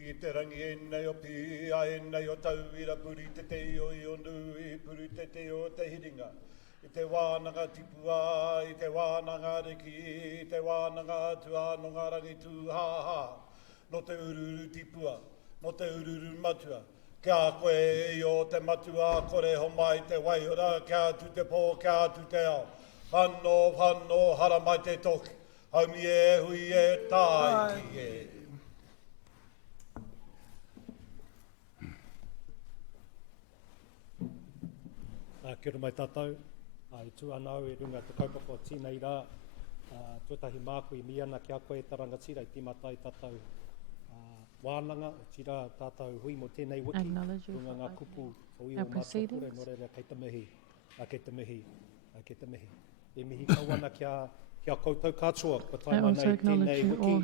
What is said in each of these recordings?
Ki te rangi e nei o pia, e nei o tauira, puri te te o i o nui, puri te te o te hiringa. I te wānanga tipua, i te wānanga reki, i te wānanga tuanonga rangi tūhaha. No te ururu tipua, no te ururu matua. Kia koe i o te matua, kore ho mai te waiora, kia tu te pō, kia tu te ao. Whanno, hara mai te toki. Haumi e hui e tai ki e. Kia ora mai tātou. I tū anau e runga te kaupapa o tēnei rā. Tuatahi māku I miana ki a koe taranga tira I tīmata I tātou wānanga o tira tātou hui mo tēnei wiki. Runga ngā kupu o i o mātakure no reira kei te mihi, kei te mihi, kei te mihi. E mihi kawana kia koutou katoa, ko taima nei tēnei wiki.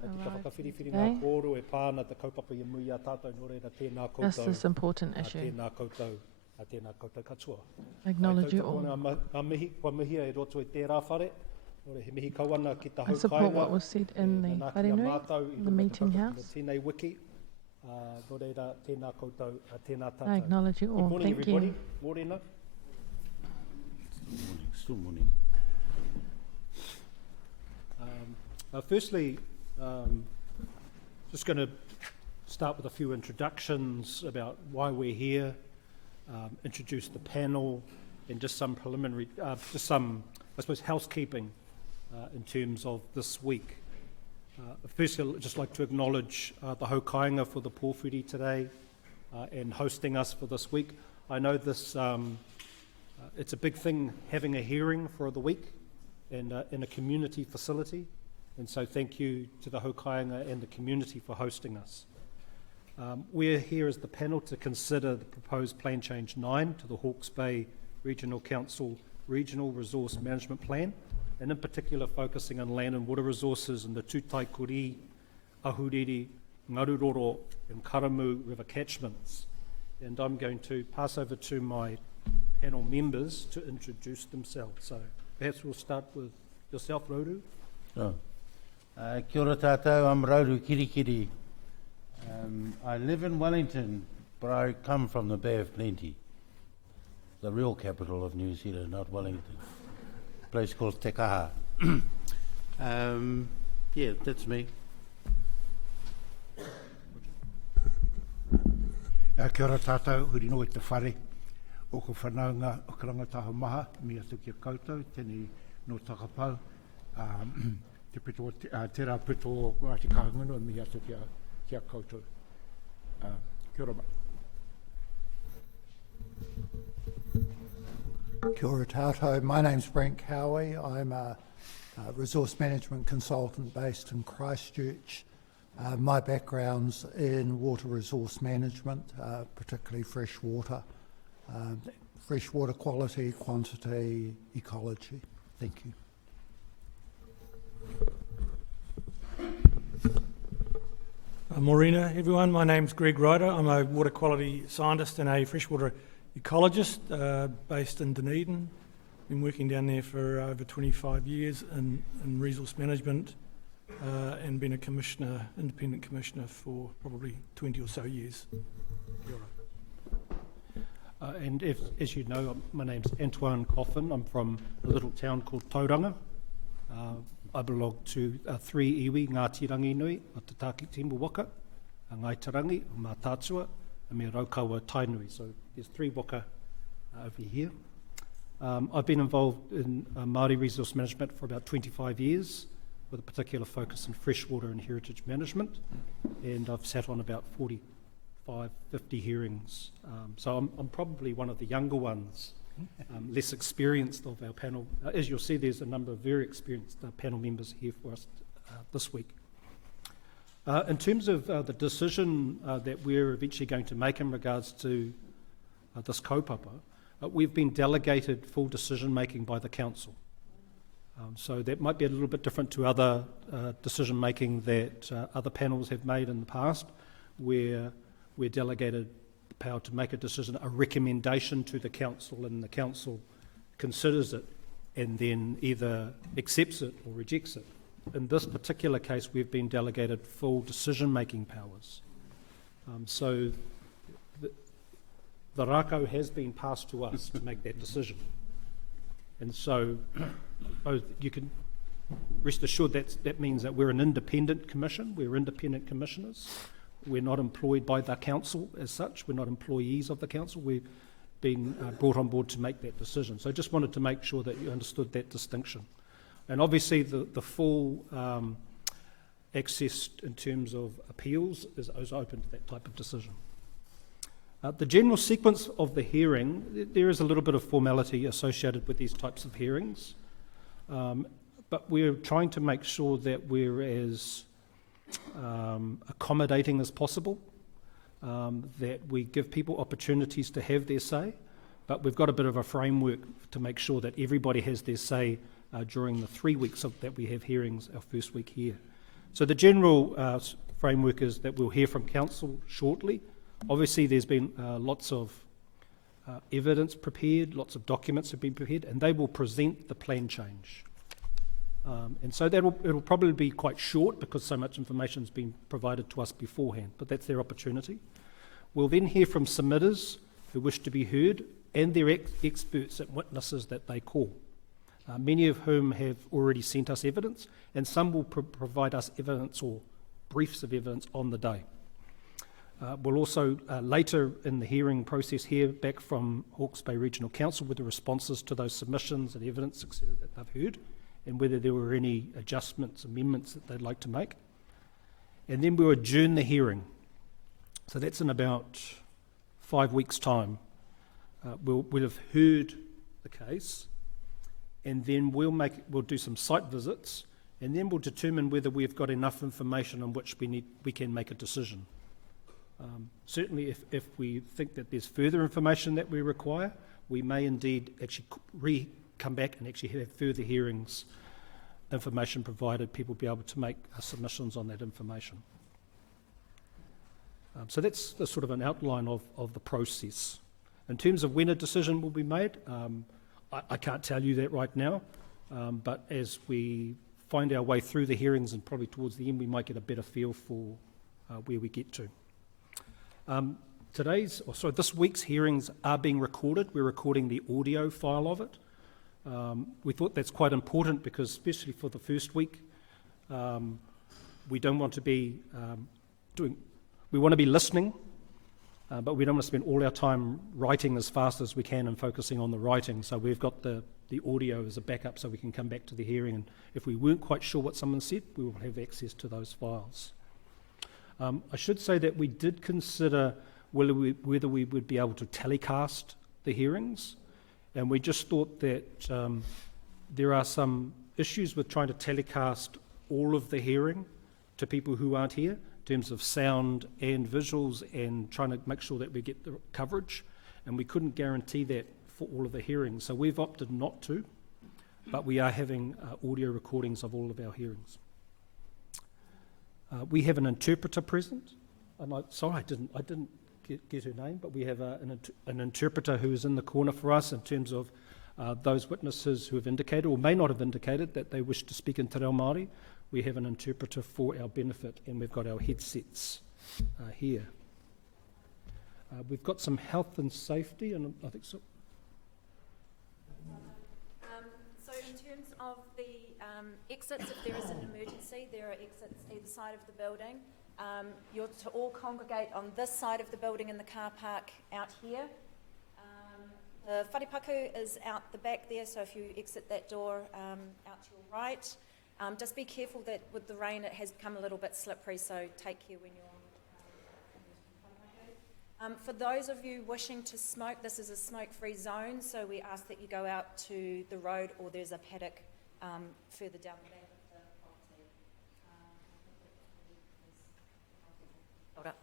Ki ka whakawhiriwhiri ngā kōro e pāna te kaupapa I mui a tātou no reira tēnā koutou. This is important issue. Tēnā koutou katoa. Acknowledge you all. Ngā mihi, kua mihia E roto I tērā whare. Nore he mihi kawana ki ta I support haukainga. what was said in the wharenui, the meeting house. Tēnei wiki. No reira, tēnā koutou, tēnā tātou. I acknowledge you all. Good morning, Thank everybody. you. Morena. Still morning. Firstly, just going to start with a few introductions about why we're here, introduce the panel, and just some preliminary, just some, I suppose, housekeeping in terms of this week. Firstly, I'd just like to acknowledge the haukainga for the pōwhiri today and hosting us for this week. I know this, it's a big thing having a hearing for the week and in a community facility. And so thank you to the haukainga and the community for hosting us. We're here as the panel to consider the proposed Plan Change 9 to the Hawke's Bay Regional Council Regional Resource Management Plan, and in particular focusing on land and water resources in the Tūtaikuri, Ahuriri, Ngaruroro and Karamu river catchments. And I'm going to pass over to my panel members to introduce themselves. So perhaps we'll start with yourself, Rauru. Oh. Kia ora tātou, I'm Rauru Kirikiri. I live in Wellington, but I come from the Bay of Plenty, the real capital of New Zealand, not Wellington. A place called Te Kaha. Yeah, that's me. Kia ora tātou, huri no I te whare. O ko whanaunga o ka rangataha maha, mi atu ki a koutou, tēnei no takapau. Te pito, tērā pito o Ati Kahangunu, mi atu ki a koutou. Kia ora mai. Kia ora tātou. My name's Brent Cowie. I'm a resource management consultant based in Christchurch. My background's in water resource management, particularly freshwater quality, quantity, ecology. Thank you. Morena, everyone. My name's Greg Ryder. I'm a water quality scientist and a freshwater ecologist based in Dunedin. Been working down there for over 25 years in resource management and been a commissioner, independent commissioner for probably 20 or so years. And as you know, my name's Antoine Coffin. I'm from a little town called Tauranga. I belong to 3 iwi, Ngāti Ranginui, o Te Tāki Timu Waka, a Ngai Tarangi, o Mā Tātua, and me Raukaua Tainui. So there's 3 waka over here. I've been involved in Māori resource management for about 25 years, with a particular focus on freshwater and heritage management, and I've sat on about 45, 50 hearings. So I'm probably one of the younger ones, less experienced of our panel. As you'll see, there's a number of very experienced panel members here for us this week. In terms of the decision that we're eventually going to make in regards to this kaupapa, we've been delegated full decision making by the council. So that might be a little bit different to other decision making that other panels have made in the past, where we're delegated the power to make a decision, a recommendation to the council, and the council considers it and then either accepts it or rejects it. In this particular case, we've been delegated full decision-making powers. So the rākau has been passed to us to make that decision. And so you can rest assured that means that we're an independent commission, we're independent commissioners. We're not employed by the council as such, we're not employees of the council, we've been brought on board to make that decision. So I just wanted to make sure that you understood that distinction. And obviously the full access in terms of appeals is open to that type of decision. The general sequence of the hearing, there is a little bit of formality associated with these types of hearings, but we're trying to make sure that we're as accommodating as possible, that we give people opportunities to have their say, but we've got a bit of a framework to make sure that everybody has their say during the 3 weeks that we have hearings, our first week here. So the general framework is that we'll hear from council shortly. Obviously there's been lots of evidence prepared, lots of documents have been prepared, and they will present the plan change. And so it'll probably be quite short because so much information has been provided to us beforehand, but that's their opportunity. We'll then hear from submitters who wish to be heard and their experts and witnesses that they call, many of whom have already sent us evidence, and some will provide us evidence or briefs of evidence on the day. We'll also later in the hearing process hear back from Hawke's Bay Regional Council with the responses to those submissions and evidence, etc., that they've heard, and whether there were any adjustments, amendments that they'd like to make. And then we'll adjourn the hearing. So that's in about 5 weeks' time. We'll have heard the case, and then we'll do some site visits, and then we'll determine whether we've got enough information on which we can make a decision. Certainly if we think that there's further information that we require, we may indeed actually come back and actually have further hearings, information provided, people be able to make submissions on that information. So that's the sort of an outline of the process. In terms of when a decision will be made, I can't tell you that right now, but as we find our way through the hearings and probably towards the end, we might get a better feel for where we get to. This week's hearings are being recorded. We're recording the audio file of it. We thought that's quite important because, especially for the first week, we don't want to be we want to be listening, but we don't want to spend all our time writing as fast as we can and focusing on the writing. So we've got the audio as a backup so we can come back to the hearing, and if we weren't quite sure what someone said, we will have access to those files. I should say that we did consider whether we would be able to telecast the hearings, and we just thought that there are some issues with trying to telecast all of the hearing to people who aren't here, in terms of sound and visuals, and trying to make sure that we get the coverage, and we couldn't guarantee that for all of the hearings, so we've opted not to, but we are having audio recordings of all of our hearings. We have an interpreter present, and I didn't get her name, but we have an interpreter who is in the corner for us in terms of those witnesses who have indicated or may not have indicated that they wish to speak in te reo Māori. We have an interpreter for our benefit, and we've got our headsets here. We've got some health and safety, and I think so. So in terms of the exits, if there is an emergency, there are exits either side of the building. You're to all congregate on this side of the building in the car park out here. The wharepaku is out the back there, so if you exit that door out to your right, just be careful that with the rain it has become a little bit slippery, so take care when you're on wharepaku. For those of you wishing to smoke, this is a smoke-free zone, so we ask that you go out to the road, or there's a paddock further down the back of the property. Hold up.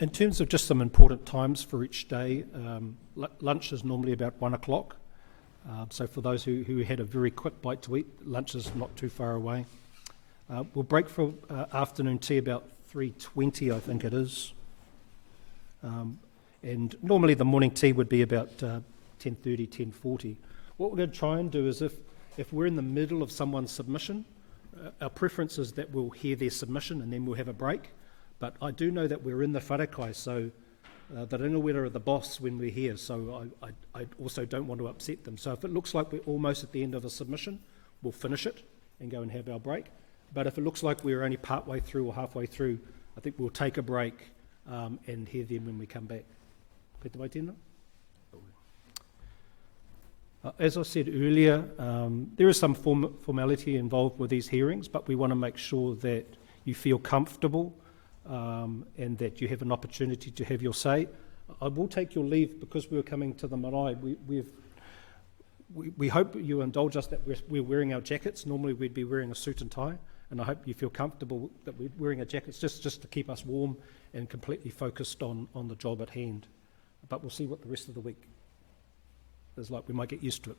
In terms of just some important times for each day, lunch is normally about 1 o'clock. So for those who had a very quick bite to eat, lunch is not too far away. We'll break for afternoon tea about 3:20, I think it is. And normally the morning tea would be about 10:30, 10:40. What we're going to try and do is if we're in the middle of someone's submission, our preference is that we'll hear their submission and then we'll have a break. But I do know that we're in the wharekai, so the ringawera are the boss when we're here, so I also don't want to upset them. So if it looks like we're almost at the end of a submission, we'll finish it and go and have our break. But if it looks like we're only partway through or halfway through, I think we'll take a break and hear them when we come back. Pēta mai tēnā? As I said earlier, there is some formality involved with these hearings, but we want to make sure that you feel comfortable and that you have an opportunity to have your say. I will take your leave because we're coming to the marae. We hope you indulge us that we're wearing our jackets. Normally we'd be wearing a suit and tie, and I hope you feel comfortable that we're wearing our jackets just to keep us warm and completely focused on the job at hand. But we'll see what the rest of the week is like. We might get used to it.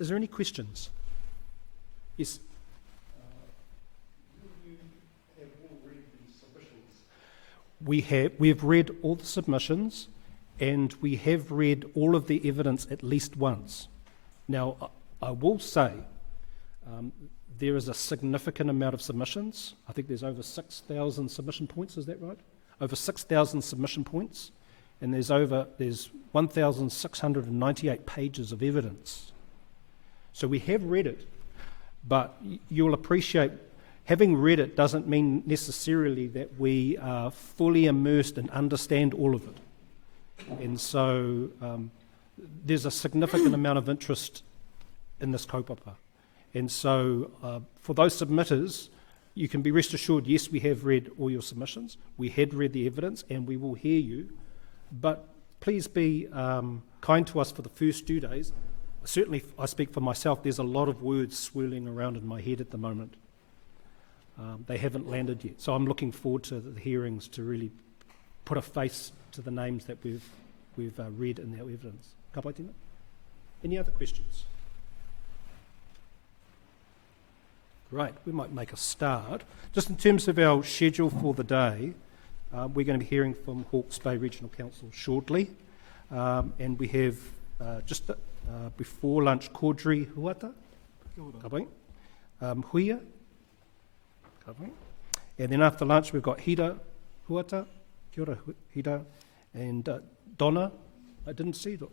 Is there any questions? Yes? We've read all the submissions, and we have read all of the evidence at least once. Now, I will say there is a significant amount of submissions. I think there's over 6,000 submission points, is that right? Over 6,000 submission points, and there's 1,698 pages of evidence. So we have read it, but you'll appreciate having read it doesn't mean necessarily that we are fully immersed and understand all of it. And so there's a significant amount of interest in this kaupapa. And so for those submitters, you can be rest assured, yes, we have read all your submissions, we had read the evidence, and we will hear you. But please be kind to us for the first 2 days. Certainly, I speak for myself, there's a lot of words swirling around in my head at the moment. They haven't landed yet. So I'm looking forward to the hearings to really put a face to the names that we've read in our evidence. Ka pai tēnā? Any other questions? Great, we might make a start. Just in terms of our schedule for the day, we're going to be hearing from Hawke's Bay Regional Council shortly. And we have just before lunch, Caudry Huata. Ka pai. Huia. And then after lunch, we've got Hida Huata, kia ora Hida, and Donna. I didn't see it. She's going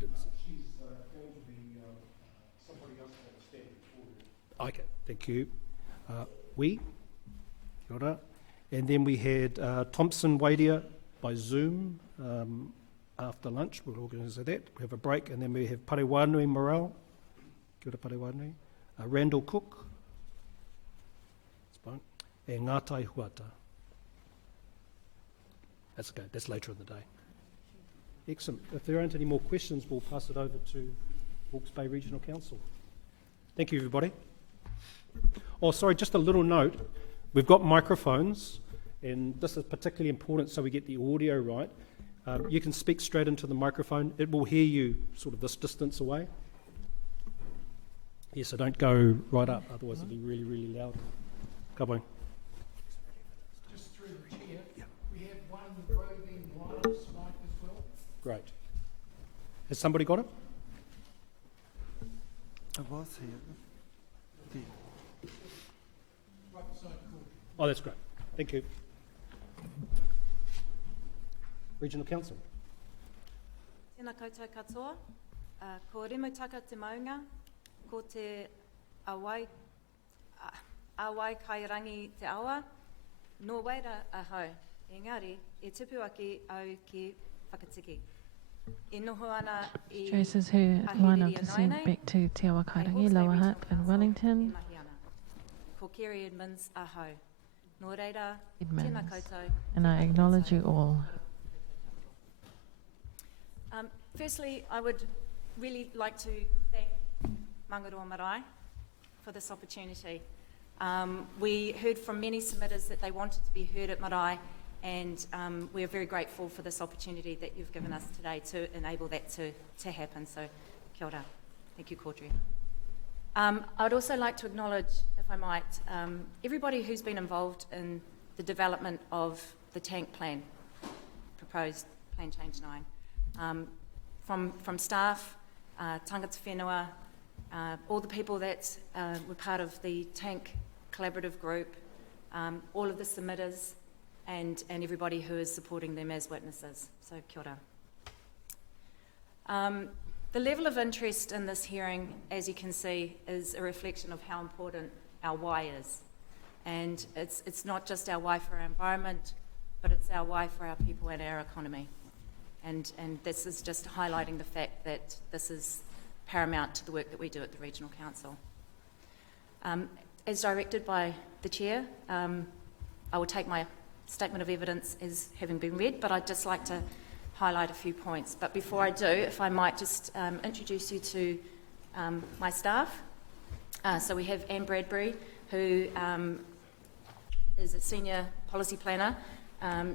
to be somebody else that will stand before you. Okay, thank you. Kia ora. And then we had Thompson Wadia by Zoom after lunch. We'll organise that. We have a break, and then we have Parewanui Morale. Kia ora Parewanui. Randall Cook. And Ngātai Huata. That's okay, that's later in the day. Excellent. If there aren't any more questions, we'll pass it over to Hawke's Bay Regional Council. Thank you, everybody. Oh, sorry, just a little note. We've got microphones, and this is particularly important so we get the audio right. You can speak straight into the microphone. It will hear you sort of this distance away. Yeah, so don't go right up, otherwise it'll be really, really loud. Ka pai. Great. Has somebody got it? I was here. Oh, that's great. Thank you. Regional Council. Tēnā koutou katoa. Ko rimutaka te maunga, ko te awai kairangi te awa, no waira ahau. Engari, e tupu ake au ki whakatiki. E noho ana I Traces her line of descent back to Te Awa Kairangi, Lower Hutt and Wellington. Ko Kerry Edmonds ahau. Nō reira, Edmonds. tēnā koutou. And I acknowledge you all. Firstly, I would really like to thank Mangaroa Marae for this opportunity. We heard from many submitters that they wanted to be heard at Marae, and we are very grateful for this opportunity that you've given us today to enable that to happen. So, kia ora. Thank you, Caudry. I'd also like to acknowledge, if I might, everybody who's been involved in the development of the tank plan, proposed Plan Change 9. From staff, tangata whenua, all the people that were part of the tank collaborative group, all of the submitters, and everybody who is supporting them as witnesses. So kia ora. The level of interest in this hearing, as you can see, is a reflection of how important our why is. And it's not just our why for our environment, but it's our why for our people and our economy. And this is just highlighting the fact that this is paramount to the work that we do at the Regional Council. As directed by the Chair, I will take my statement of evidence as having been read, but I'd just like to highlight a few points. But before I do, if I might just introduce you to my staff. So we have Anne Bradbury, who is a senior policy planner.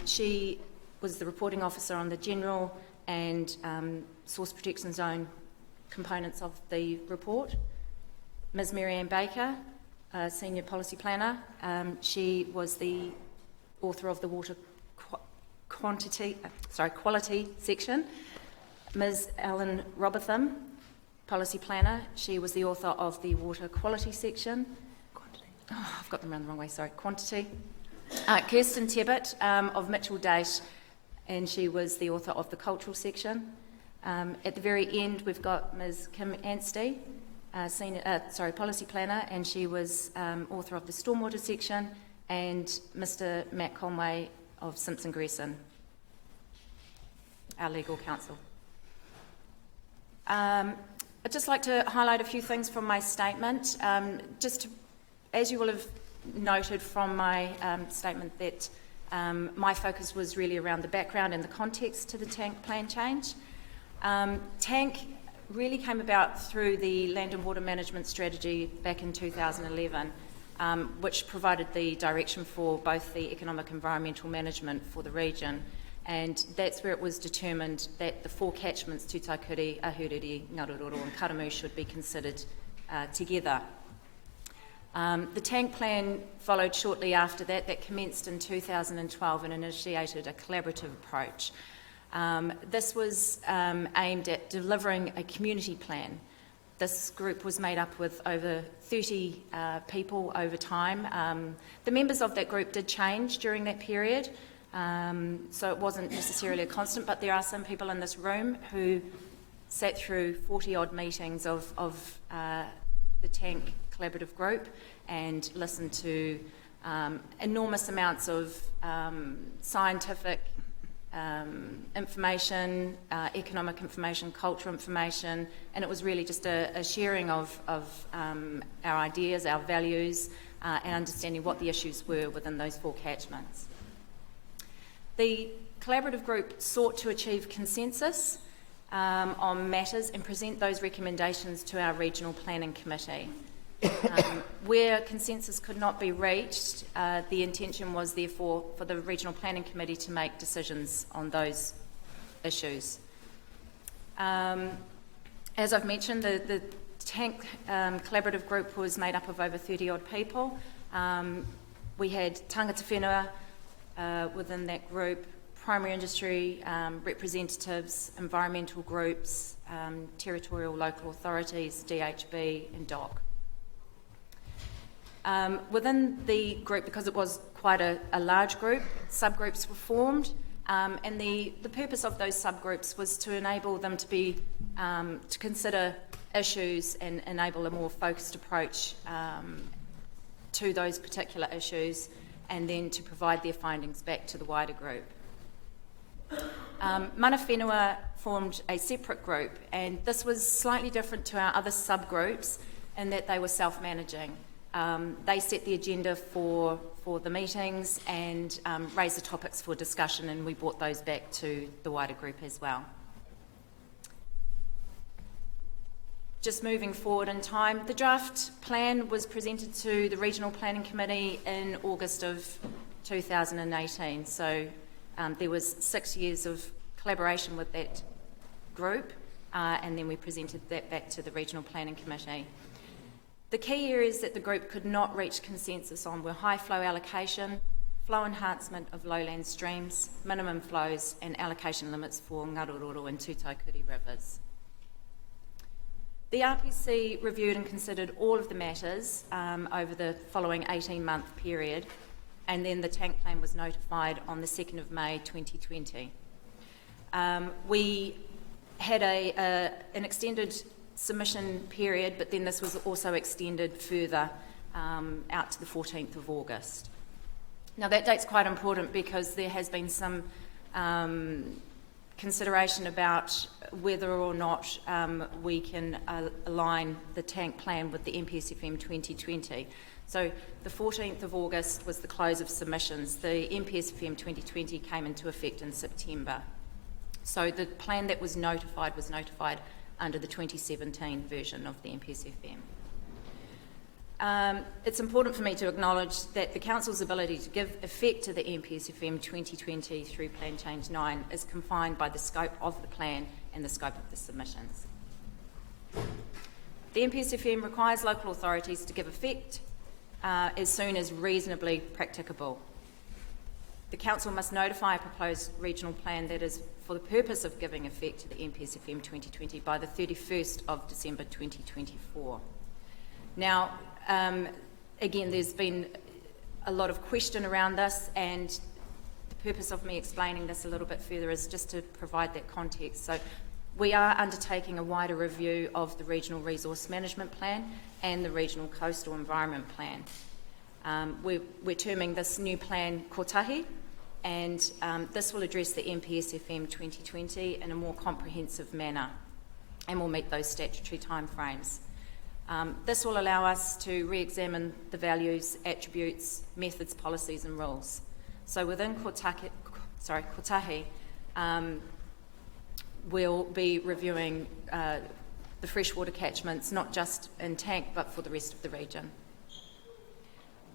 She was the reporting officer on the general and source protection zone components of the report. Ms. Mary-Ann Baker, senior policy planner. She was the author of the water quality section. Ms. Ellen Robotham, policy planner. She was the author of the water quality section. I've got them around the wrong way, sorry. Quantity. Kirsten Tebbett of Mitchell Date, and she was the author of the cultural section. At the very end, we've got Ms. Kim Anstey, policy planner, and she was author of the stormwater section, and Mr. Matt Conway of Simpson Gresson, our legal counsel. I'd just like to highlight a few things from my statement. As you will have noted from my statement, that my focus was really around the background and the context to the tank plan change. Tank really came about through the land and water management strategy back in 2011, which provided the direction for both the economic environmental management for the region, and that's where it was determined that the four catchments, Tutaukuri, Ahuriri, Ngaruroro and Karamu, should be considered together. The tank plan followed shortly after that. That commenced in 2012 and initiated a collaborative approach. This was aimed at delivering a community plan. This group was made up with over 30 people over time. The members of that group did change during that period, so it wasn't necessarily a constant, but there are some people in this room who sat through 40-odd meetings of the tank collaborative group and listened to enormous amounts of scientific information, economic information, cultural information, and it was really just a sharing of our ideas, our values, and understanding what the issues were within those four catchments. The collaborative group sought to achieve consensus on matters and present those recommendations to our Regional Planning Committee. Where consensus could not be reached, the intention was therefore for the Regional Planning Committee to make decisions on those issues. As I've mentioned, the tank collaborative group was made up of over 30-odd people. We had tangata whenua within that group, primary industry representatives, environmental groups, territorial local authorities, DHB and DOC. Within the group, because it was quite a large group, subgroups were formed, and the purpose of those subgroups was to enable them to be to consider issues and enable a more focused approach to those particular issues, and then to provide their findings back to the wider group. Mana Whenua formed a separate group, and this was slightly different to our other subgroups in that they were self-managing. They set the agenda for the meetings and raised the topics for discussion, and we brought those back to the wider group as well. Just moving forward in time, the draft plan was presented to the Regional Planning Committee in August of 2018, so there was 6 years of collaboration with that group, and then we presented that back to the Regional Planning Committee. The key areas that the group could not reach consensus on were high flow allocation, flow enhancement of lowland streams, minimum flows, and allocation limits for Ngaruroro and Tutaukuri rivers. The RPC reviewed and considered all of the matters over the following 18-month period, and then the tank plan was notified on the 2nd of May 2020. We had an extended submission period, but then this was also extended further out to the 14th of August. Now that date's quite important because there has been some consideration about whether or not we can align the tank plan with the MPSFM 2020. So the 14th of August was the close of submissions. The MPSFM 2020 came into effect in September. So the plan that was notified under the 2017 version of the MPSFM. It's important for me to acknowledge that the Council's ability to give effect to the MPSFM 2020 through Plan Change 9 is confined by the scope of the plan and the scope of the submissions. The MPSFM requires local authorities to give effect as soon as reasonably practicable. The Council must notify a proposed regional plan that is for the purpose of giving effect to the MPSFM 2020 by the 31st of December 2024. Now, again, there's been a lot of question around this, and the purpose of me explaining this a little bit further is just to provide that context. So we are undertaking a wider review of the Regional Resource Management Plan and the Regional Coastal Environment Plan. We're terming this new plan Kotahi, and this will address the MPSFM 2020 in a more comprehensive manner and will meet those statutory timeframes. This will allow us to re-examine the values, attributes, methods, policies and rules. So within Kotahi, we'll be reviewing the freshwater catchments, not just in Tank, but for the rest of the region.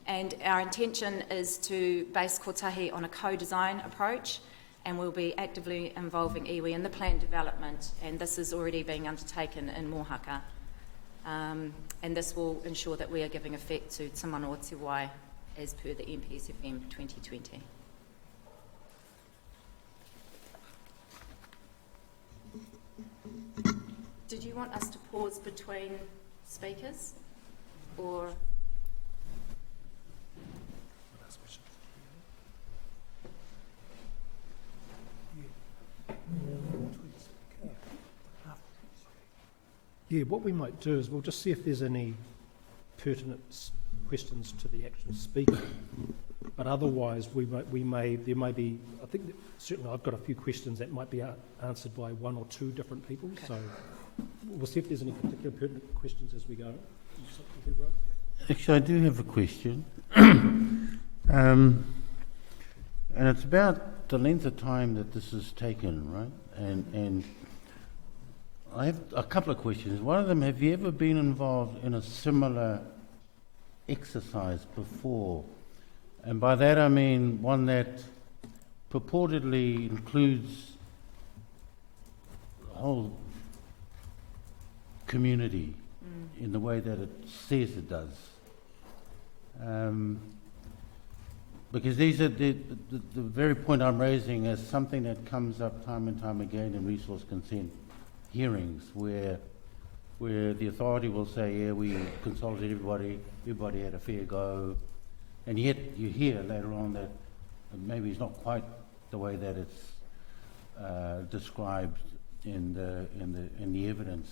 And our intention is to base Kotahi on a co-design approach, and we'll be actively involving iwi in the plan development, and this is already being undertaken in Mohaka. And this will ensure that we are giving effect to Te Mana o Te Wai as per the MPSFM 2020. Did you want us to pause between speakers, or? Yeah, what we might do is we'll just see if there's any pertinent questions to the actual speaker. But otherwise, there may be, I think that certainly I've got a few questions that might be answered by one or two different people. Okay. So we'll see if there's any particular pertinent questions as we go. Actually, I do have a question. And it's about the length of time that this has taken, right? And I have a couple of questions. One of them, have you ever been involved in a similar exercise before? And by that I mean one that purportedly includes the whole community in the way that it says it does. Because these are the very point I'm raising is something that comes up time and time again in resource consent hearings where the authority will say, yeah, we consulted everybody had a fair go, and yet you hear later on that maybe it's not quite the way that it's described in the evidence.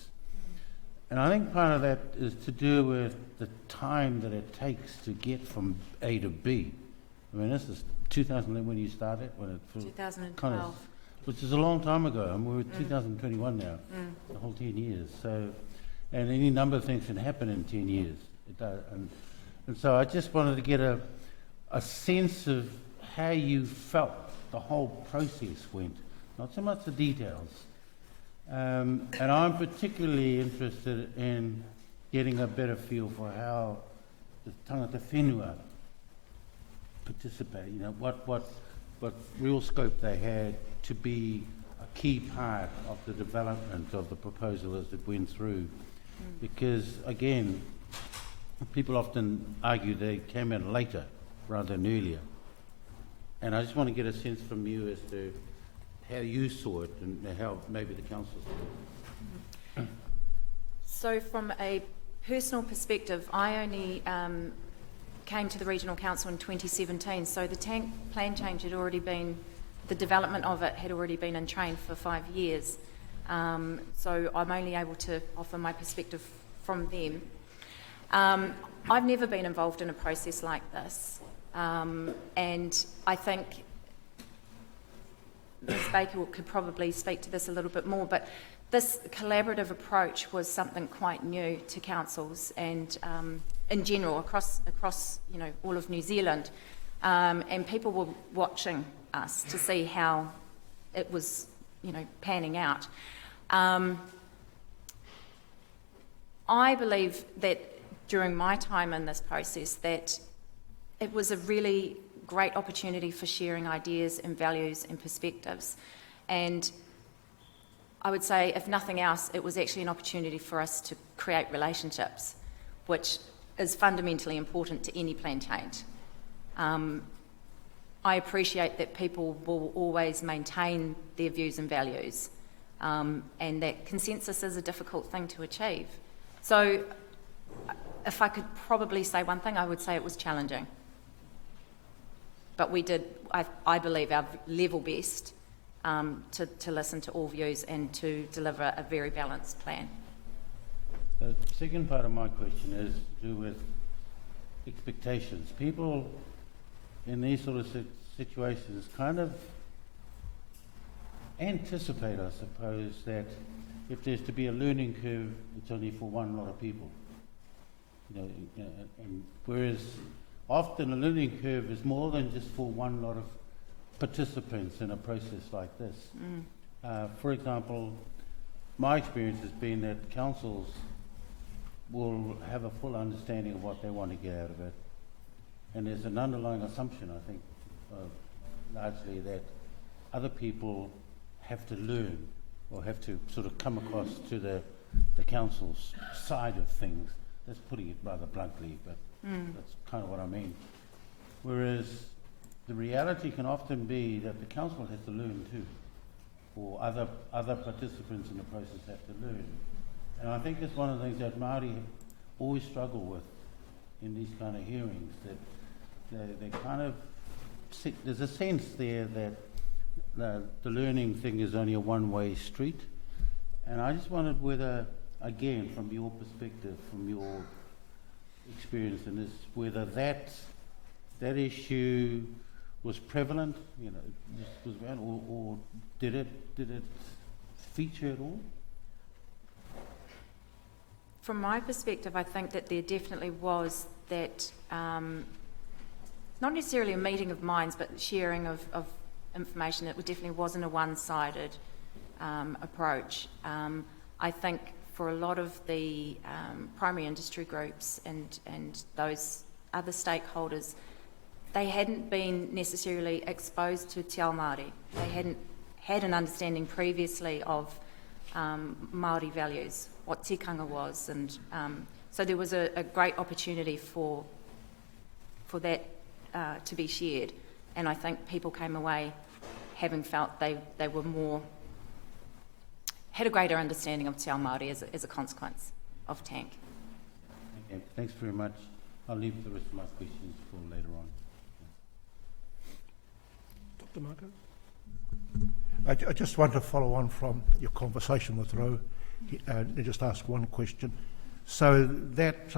And I think part of that is to do with the time that it takes to get from A to B. I mean, this is 2011 when you started? When it 2012. Kind of, which is a long time ago, and we're 2021 now, the whole 10 years. So, and any number of things can happen in 10 years. It does, and so I just wanted to get a sense of how you felt the whole process went, not so much the details. And I'm particularly interested in getting a better feel for how the tangata whenua participate, you know, what real scope they had to be a key part of the development of the proposal as it went through. Because, again, people often argue they came in later rather than earlier. And I just want to get a sense from you as to how you saw it and how maybe the council saw it. So from a personal perspective, I only came to the Regional Council in 2017, so the tank plan change had already been, the development of it had already been in train for 5 years. So I'm only able to offer my perspective from them. I've never been involved in a process like this, and I think Ms Baker could probably speak to this a little bit more, but this collaborative approach was something quite new to councils and in general across all of New Zealand, and people were watching us to see how it was panning out. I believe that during my time in this process that it was a really great opportunity for sharing ideas and values and perspectives, and I would say, if nothing else, it was actually an opportunity for us to create relationships, which is fundamentally important to any plan change. I appreciate that people will always maintain their views and values, and that consensus is a difficult thing to achieve. So if I could probably say one thing, I would say it was challenging. But we did, I believe, our level best to listen to all views and to deliver a very balanced plan. The second part of my question is to do with expectations. People in these sort of situations kind of anticipate, I suppose, that if there's to be a learning curve, it's only for one lot of people. And whereas often a learning curve is more than just for one lot of participants in a process like this. For example, my experience has been that councils will have a full understanding of what they want to get out of it. And there's an underlying assumption, I think, largely that other people have to learn or have to sort of come across to the council's side of things. That's putting it rather bluntly, but that's kind of what I mean. Whereas the reality can often be that the council has to learn too, or other participants in the process have to learn. And I think it's one of the things that Māori always struggle with in these kind of hearings, that they kind of, there's a sense there that the learning thing is only a one-way street. And I just wondered whether, again, from your perspective, from your experience in this, whether that issue was prevalent, was around, or did it feature at all? From my perspective, I think that there definitely was that, not necessarily a meeting of minds, but sharing of information. It definitely wasn't a one-sided approach. I think for a lot of the primary industry groups and those other stakeholders, they hadn't been necessarily exposed to Te Ao Māori. They hadn't had an understanding previously of Māori values, what tikanga was, and so there was a great opportunity for that to be shared, and I think people came away having felt they were had a greater understanding of Te Ao Māori as a consequence of TANK. Okay, thanks very much. I'll leave the rest of my questions for later on. Dr. Marco? I just want to follow on from your conversation with Ro and just ask one question. So that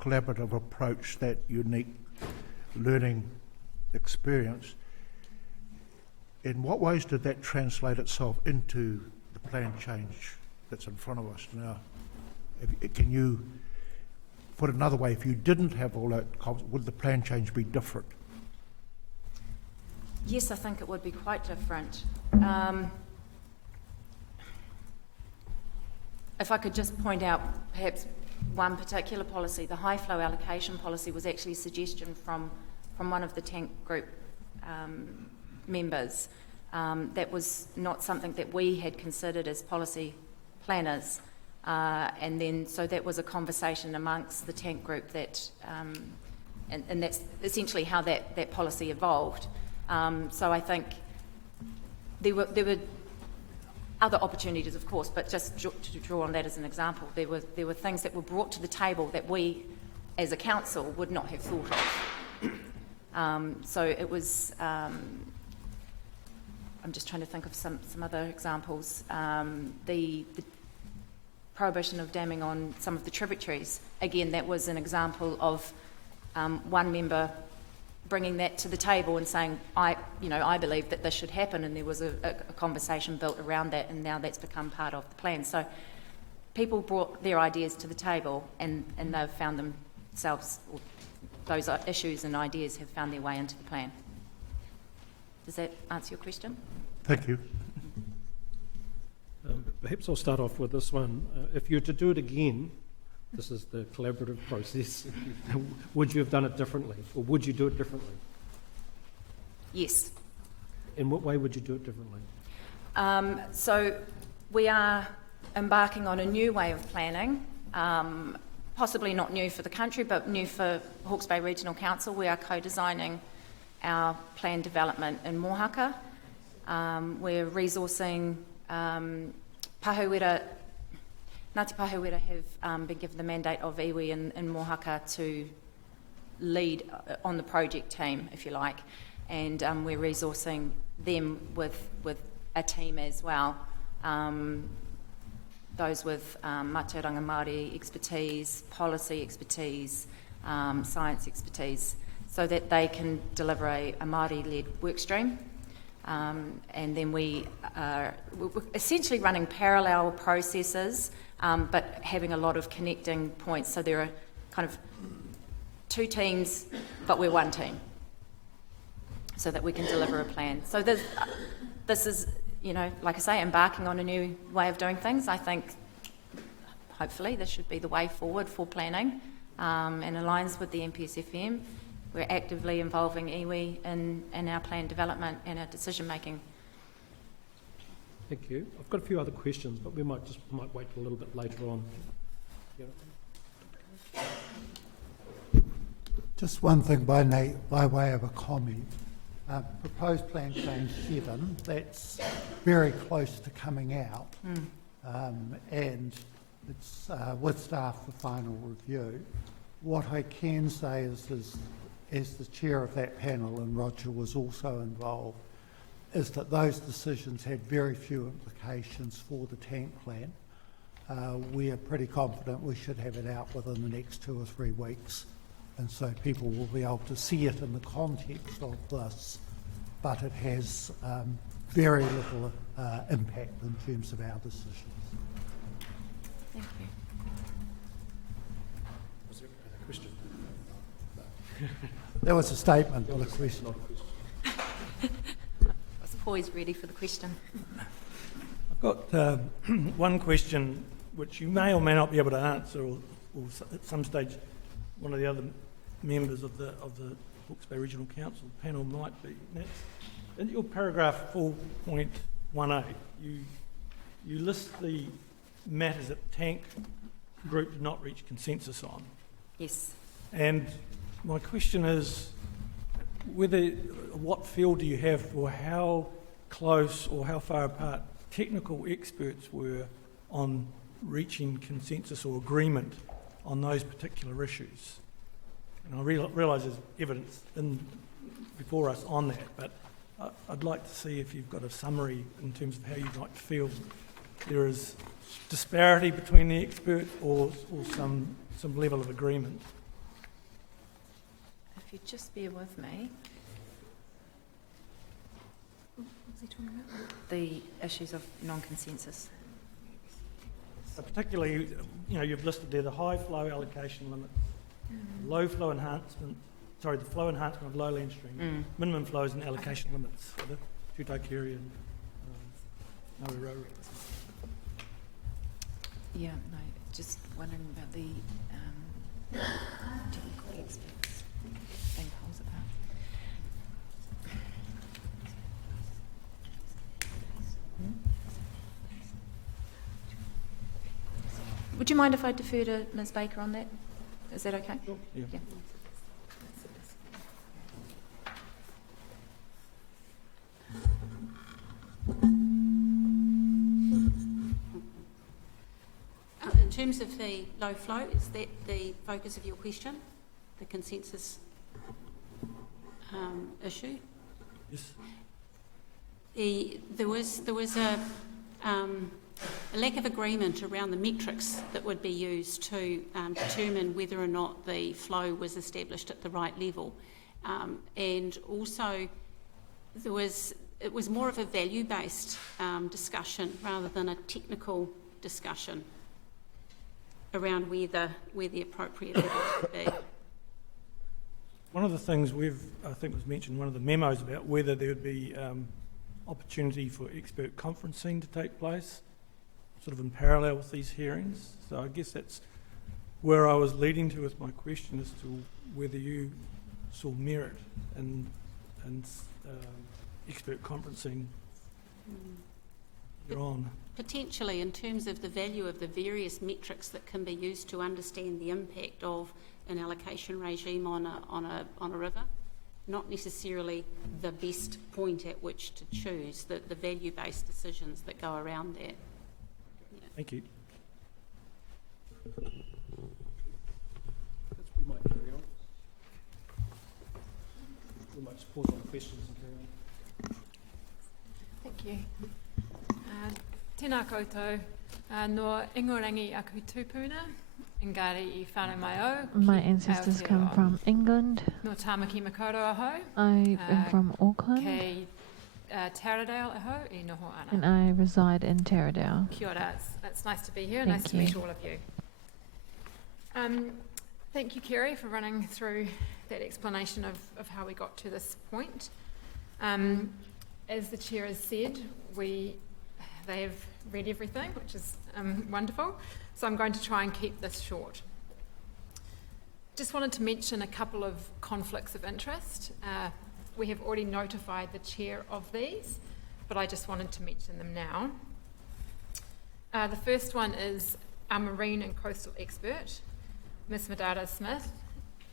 collaborative approach, that unique learning experience, in what ways did that translate itself into the plan change that's in front of us now? Can you put it another way, if you didn't have all that, would the plan change be different? Yes, I think it would be quite different. If I could just point out perhaps one particular policy, the high flow allocation policy was actually a suggestion from one of the TANK group members. That was not something that we had considered as policy planners. And then, so that was a conversation amongst the TANK group that, and that's essentially how that policy evolved. So I think there were other opportunities, of course, but just to draw on that as an example, there were things that were brought to the table that we as a council, would not have thought of. So it was, I'm just trying to think of some other examples. The prohibition of damming on some of the tributaries, again, that was an example of one member bringing that to the table and saying, I believe that this should happen, and there was a conversation built around that, and now that's become part of the plan. So people brought their ideas to the table, and they've found themselves, or those issues and ideas have found their way into the plan. Does that answer your question? Thank you. Perhaps I'll start off with this one. If you were to do it again, this is the collaborative process, would you have done it differently, or would you do it differently? Yes. In what way would you do it differently? So we are embarking on a new way of planning, possibly not new for the country, but new for Hawke's Bay Regional Council. We are co-designing our planned development in Mohaka. We're resourcing Pahuera. Ngāti Pahuera have been given the mandate of iwi in Mohaka to lead on the project team, if you like, and we're resourcing them with a team as well. Those with Mātauranga Māori expertise, policy expertise, science expertise, so that they can deliver a Māori-led work stream. And then we're essentially running parallel processes, but having a lot of connecting points. So there are kind of two teams, but we're one team, so that we can deliver a plan. So this is, like I say, embarking on a new way of doing things. I think, hopefully, this should be the way forward for planning, and aligns with the MPSFM. We're actively involving iwi in our plan development and our decision making. Thank you. I've got a few other questions, but we might wait a little bit later on. Just one thing by way of a comment. Proposed plan change 7, that's very close to coming out, and it's with staff for final review. What I can say is as the chair of that panel, and Roger was also involved, is that those decisions had very few implications for the tank plan. We are pretty confident we should have it out within the next 2 or 3 weeks, and so people will be able to see it in the context of this, but it has very little impact in terms of our decisions. Thank you. Was there a question? There was a statement, not a question. I was poised ready for the question. I've got one question which you may or may not be able to answer, or at some stage one of the other members of the Hawke's Bay Regional Council panel might be. And that's, in your paragraph 4.18, you list the matters that the tank group did not reach consensus on. Yes. And my question is, what feel do you have for how close or how far apart technical experts were on reaching consensus or agreement on those particular issues? And I realise there's evidence before us on that, but I'd like to see if you've got a summary in terms of how you might feel there is disparity between the experts or some level of agreement. If you just bear with me. What's he talking about? The issues of non-consensus. Particularly, you've listed there the high flow allocation limit, low flow enhancement, the flow enhancement of lowland stream, minimum flows and allocation limits for the Tutaukeri and Ngāwirau. Yeah, no, just wondering about the technical experts being poles apart. Would you mind if I defer to Ms Baker on that? Is that okay? Sure. Yeah. In terms of the low flow, is that the focus of your question, the consensus issue? Yes. There was a lack of agreement around the metrics that would be used to determine whether or not the flow was established at the right level. And also, it was more of a value-based discussion rather than a technical discussion around where the appropriate level should be. One of the things I think was mentioned in one of the memos about whether there would be opportunity for expert conferencing to take place, sort of in parallel with these hearings. So I guess that's where I was leading to with my question as to whether you saw merit in expert conferencing later on. Potentially, in terms of the value of the various metrics that can be used to understand the impact of an allocation regime on a river, not necessarily the best point at which to choose, the value-based decisions that go around that. Yeah. Thank you. We might carry on. We might just pause on questions and carry on. Thank you. Tēnā koutou, no ingorangi aku tūpuna, engari I whānau mai au. My ancestors come from England. No Tāmaki Makaurau ahau. I am from Auckland. Kei Taradale ahau I noho ana. And I reside in Taradale. Kia ora, it's nice to be here. Thank nice to you. meet all of you. Thank you, Kerry, for running through that explanation of how we got to this point. As the Chair has said, they have read everything, which is wonderful. So I'm going to try and keep this short. Just wanted to mention a couple of conflicts of interest. We have already notified the Chair of these, but I just wanted to mention them now. The first one is our marine and coastal expert, Ms. Madara Smith,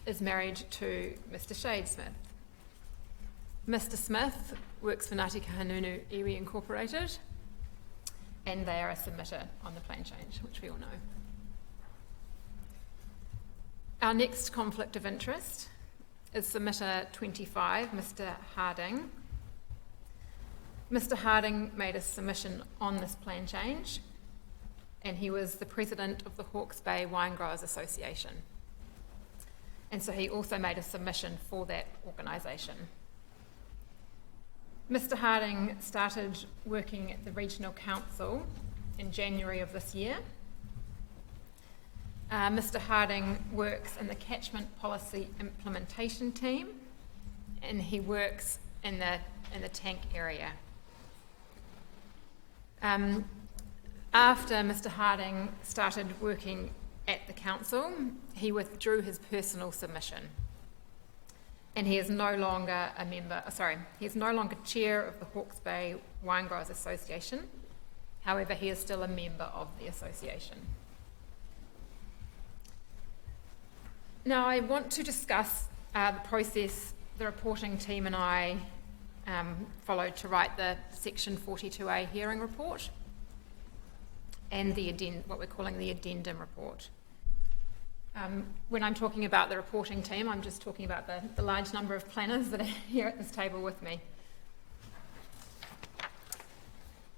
is married to Mr. Shade Smith. Mr. Smith works for Ngāti Kahungunu Iwi Incorporated, and they are a submitter on the plan change, which we all know. Our next conflict of interest is submitter 25, Mr. Harding. Mr. Harding made a submission on this plan change, and he was the president of the Hawke's Bay Wine Growers Association. And so he also made a submission for that organisation. Mr. Harding started working at the Regional Council in January of this year. Mr. Harding works in the Catchment Policy Implementation Team, and he works in the tank area. After Mr. Harding started working at the council, he withdrew his personal submission. And he is no longer he is no longer chair of the Hawke's Bay Wine Growers Association. However, he is still a member of the association. Now, I want to discuss the process the reporting team and I followed to write the Section 42A hearing report and what we're calling the Addendum Report. When I'm talking about the reporting team, I'm just talking about the large number of planners that are here at this table with me.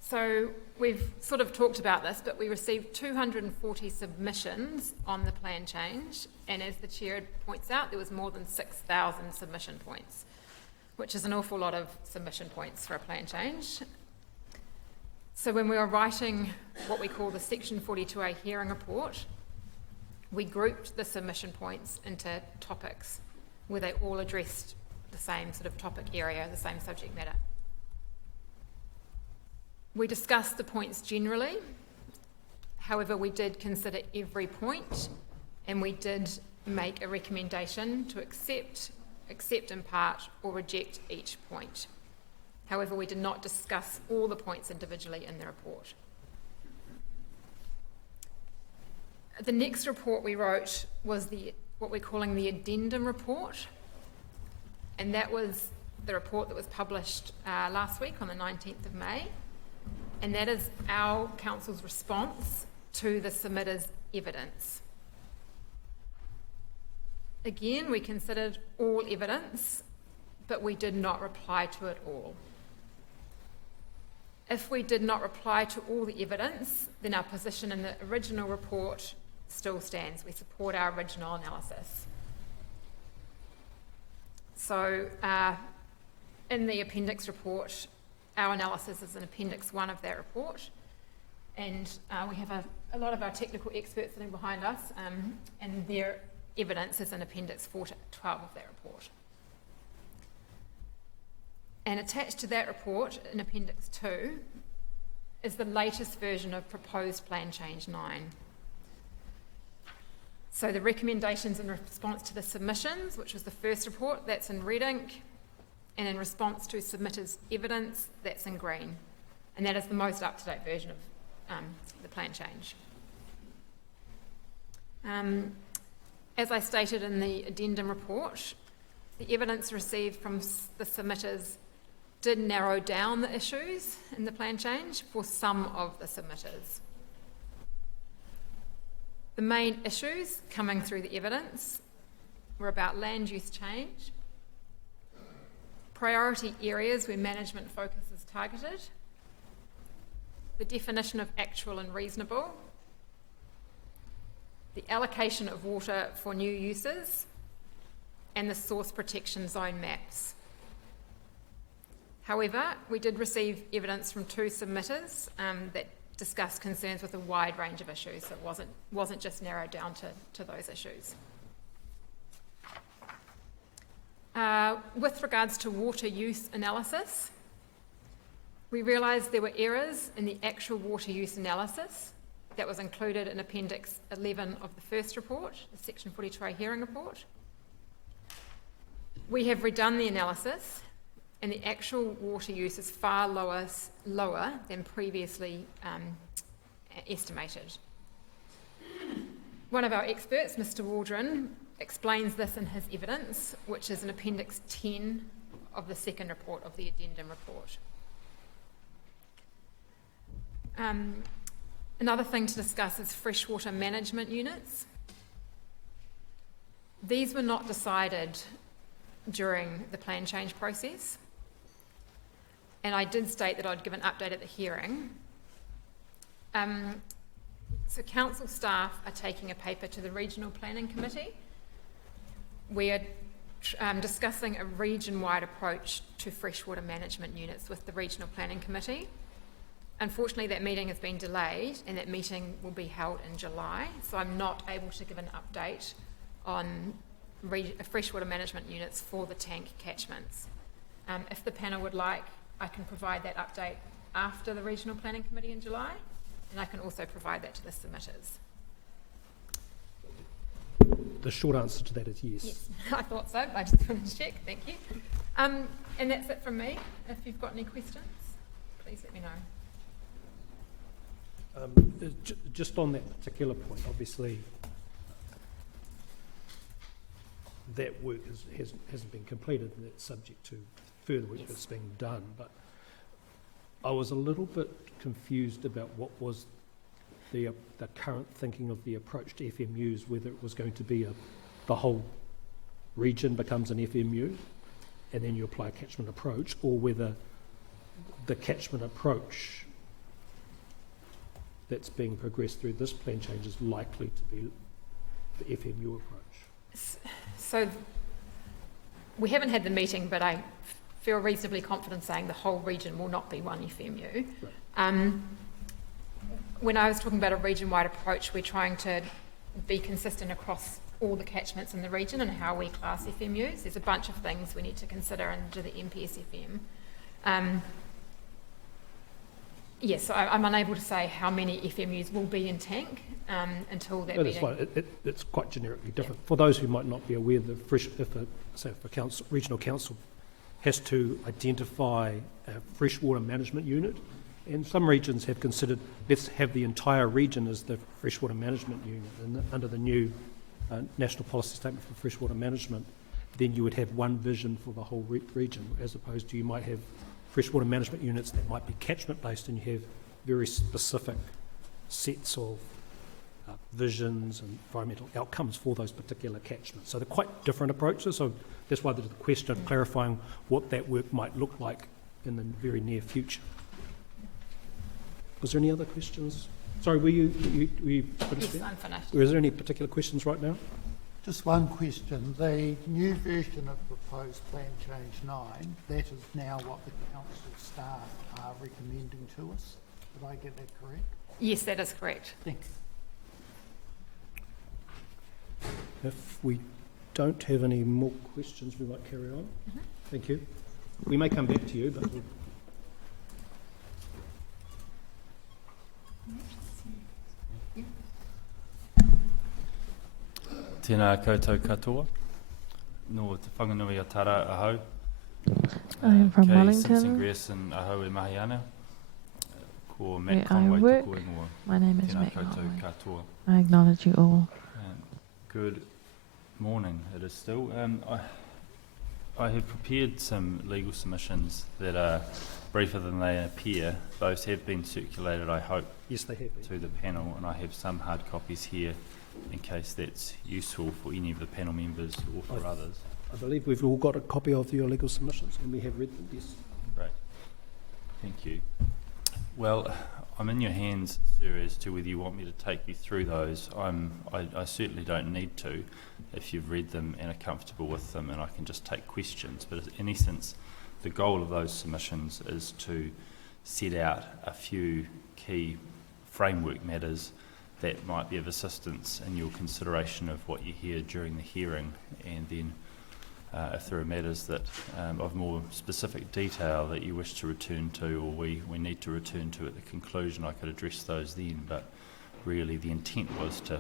So we've sort of talked about this, but we received 240 submissions on the plan change, and as the Chair points out, there was more than 6,000 submission points, which is an awful lot of submission points for a plan change. So when we were writing what we call the Section 42A hearing report, we grouped the submission points into topics where they all addressed the same sort of topic area, the same subject matter. We discussed the points generally. However, we did consider every point, and we did make a recommendation to accept in part, or reject each point. However, we did not discuss all the points individually in the report. The next report we wrote was what we're calling the Addendum Report, and that was the report that was published last week on the 19th of May, and that is our council's response to the submitter's evidence. Again, we considered all evidence, but we did not reply to it all. If we did not reply to all the evidence, then our position in the original report still stands. We support our original analysis. So in the appendix report, our analysis is in appendix 1 of that report, and we have a lot of our technical experts sitting behind us, and their evidence is in appendix 4 to 12 of that report. And attached to that report in appendix 2 is the latest version of proposed plan change 9. So the recommendations in response to the submissions, which was the first report, that's in red ink, and in response to submitters' evidence, that's in green. And that is the most up-to-date version of the plan change. As I stated in the Addendum Report, the evidence received from the submitters did narrow down the issues in the plan change for some of the submitters. The main issues coming through the evidence were about land use change, priority areas where management focus is targeted, the definition of actual and reasonable, the allocation of water for new uses, and the source protection zone maps. However, we did receive evidence from 2 submitters that discussed concerns with a wide range of issues, so it wasn't just narrowed down to those issues. With regards to water use analysis, we realised there were errors in the actual water use analysis that was included in Appendix 11 of the first report, the Section 42A hearing report. We have redone the analysis, and the actual water use is far lower than previously estimated. One of our experts, Mr. Waldron, explains this in his evidence, which is in Appendix 10 of the second report of the Addendum Report. Another thing to discuss is freshwater management units. These were not decided during the plan change process, and I did state that I'd give an update at the hearing. So council staff are taking a paper to the Regional Planning Committee. We are discussing a region-wide approach to freshwater management units with the Regional Planning Committee. Unfortunately, that meeting has been delayed, and that meeting will be held in July, so I'm not able to give an update on freshwater management units for the tank catchments. If the panel would like, I can provide that update after the Regional Planning Committee in July, and I can also provide that to the submitters. The short answer to that is yes. Yes, I thought so. I just wanted to check. Thank you. And that's it from me. If you've got any questions, please let me know. Just on that particular point, obviously, that work hasn't been completed, and it's subject to further work that's being done. But I was a little bit confused about what was the current thinking of the approach to FMUs, whether it was going to be the whole region becomes an FMU and then you apply a catchment approach, or whether the catchment approach that's being progressed through this plan change is likely to be the FMU approach. So we haven't had the meeting, but I feel reasonably confident saying the whole region will not be one FMU. Right. When I was talking about a region-wide approach, we're trying to be consistent across all the catchments in the region and how we class FMUs. There's a bunch of things we need to consider under the MPSFM. Yes, so I'm unable to say how many FMUs will be in tank until that meeting. That's fine. It's quite generically different. Yeah. For those who might not be aware, if a regional council has to identify a freshwater management unit, and some regions have considered, let's have the entire region as the freshwater management unit, and under the new National Policy Statement for Freshwater Management, then you would have one vision for the whole region, as opposed to you might have freshwater management units that might be catchment based, and you have very specific sets of visions and environmental outcomes for those particular catchments. So they're quite different approaches, so that's why there's the question of clarifying what that work might look like in the very near future. Was there any other questions? Sorry, were you finished? Yes, I'm finished. Is there any particular questions right now? Just one question. The new version of proposed plan change 9, that is now what the council staff are recommending to us. Did I get that correct? Yes, that is correct. Thank you. If we don't have any more questions, we might carry on. Thank you. We may come back to you, but Tēnā koutou katoa. No te whanganui a tara ahau. I am from Simpson Wellington, Grierson ahau e mahi ana. Ko where Matt I Conway work. toko ingoa. My name is Tēnā Matt koutou Conway. katoa. I acknowledge you all. Good morning, it is still. I have prepared some legal submissions that are briefer than they appear. Those have been circulated, I hope, yes, they have been. to the panel, and I have some hard copies here in case that's useful for any of the panel members or for others. I believe we've all got a copy of your legal submissions, and we have read them, yes. Great. Thank you. Well, I'm in your hands, sir, as to whether you want me to take you through those. I certainly don't need to if you've read them and are comfortable with them, and I can just take questions. But in essence, the goal of those submissions is to set out a few key framework matters that might be of assistance in your consideration of what you hear during the hearing, and then if there are matters that of more specific detail that you wish to return to, or we need to return to at the conclusion, I could address those then. But really the intent was to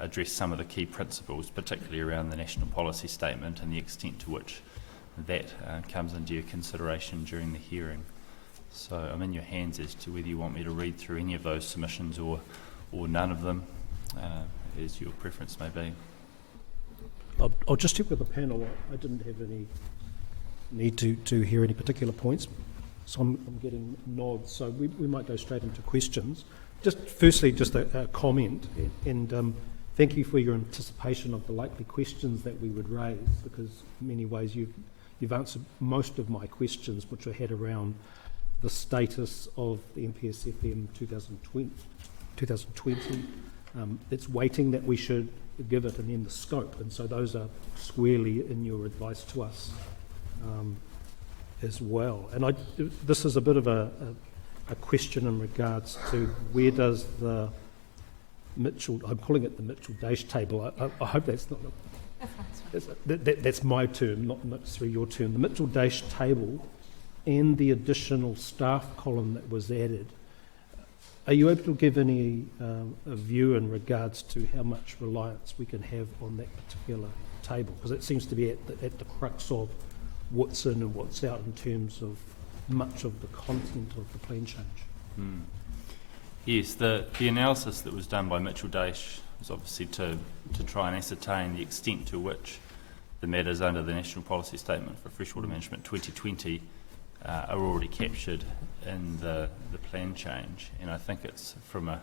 address some of the key principles, particularly around the national policy statement and the extent to which that comes into your consideration during the hearing. So I'm in your hands as to whether you want me to read through any of those submissions or none of them, as your preference may be. I'll just check with the panel. I didn't have any need to hear any particular points, so I'm getting nods. So we might go straight into questions. Just firstly, just a comment, and thank you for your anticipation of the likely questions that we would raise, because in many ways you've answered most of my questions, which I had around the status of the NPSFM 2020. It's weighting that we should give it, and then the scope, and so those are squarely in your advice to us as well. And this is a bit of a question in regards to where does the Mitchell, I'm calling it the Mitchell-Dash table, I hope that's not, that's my term, not necessarily your term, the Mitchell-Dash table and the additional staff column that was added. Are you able to give any a view in regards to how much reliance we can have on that particular table? Because it seems to be at the crux of what's in and what's out in terms of much of the content of the plan change. Yes, the analysis that was done by Mitchell-Dash was obviously to try and ascertain the extent to which the matters under the National Policy Statement for Freshwater Management 2020 are already captured in the plan change, and I think it's from a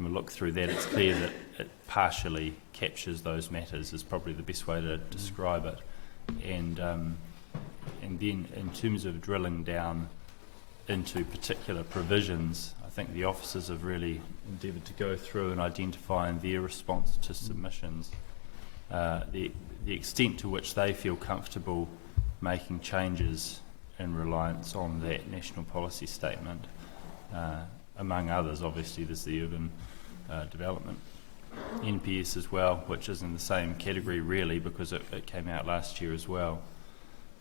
look through that, it's clear that it partially captures those matters is probably the best way to describe it, and then in terms of drilling down into particular provisions, I think the officers have really endeavoured to go through and identify in their response to submissions the extent to which they feel comfortable making changes in reliance on that national policy statement. Among others, obviously, there's the urban development NPS as well, which is in the same category really because it came out last year as well.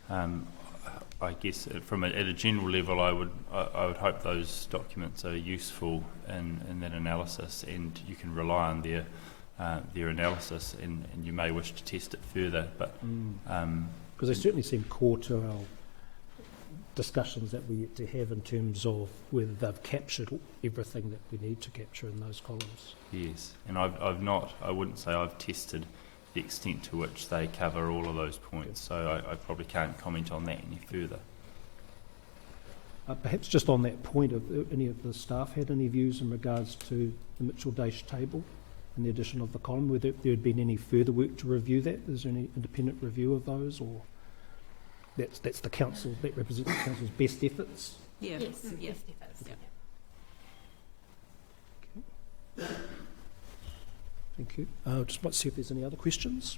I guess at a general level, I would hope those documents are useful in that analysis, and you can rely on their analysis, and you may wish to test it further. But because they certainly seem core to our discussions that we yet to have in terms of whether they've captured everything that we need to capture in those columns. Yes, and I wouldn't say I've tested the extent to which they cover all of those points, so I probably can't comment on that any further. Perhaps just on that point, have any of the staff had any views in regards to the Mitchell-Dash table? in the addition of the column, whether there had been any further work to review that. Is there any independent review of those, or that's the council, that represents the council's best efforts? Yeah. Yes, Yeah. best efforts, yeah. Thank you. Just might see if there's any other questions.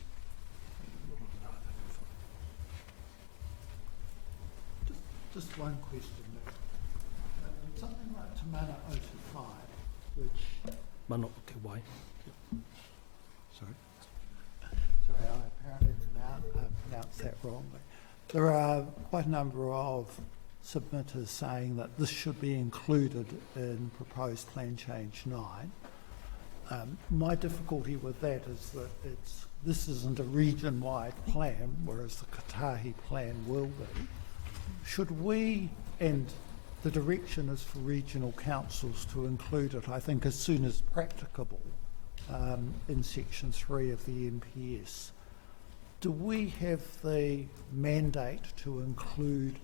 Just one question there. Something like Te Mana 025, which... Mana o te wai. Sorry, I apparently pronounced that wrongly. There are quite a number of submitters saying that this should be included in proposed plan change 9. My difficulty with that is that this isn't a region-wide plan, whereas the Katahi plan will be. Should we, and the direction is for regional councils to include it, I think, as soon as practicable in section 3 of the NPS. Do we have the mandate to include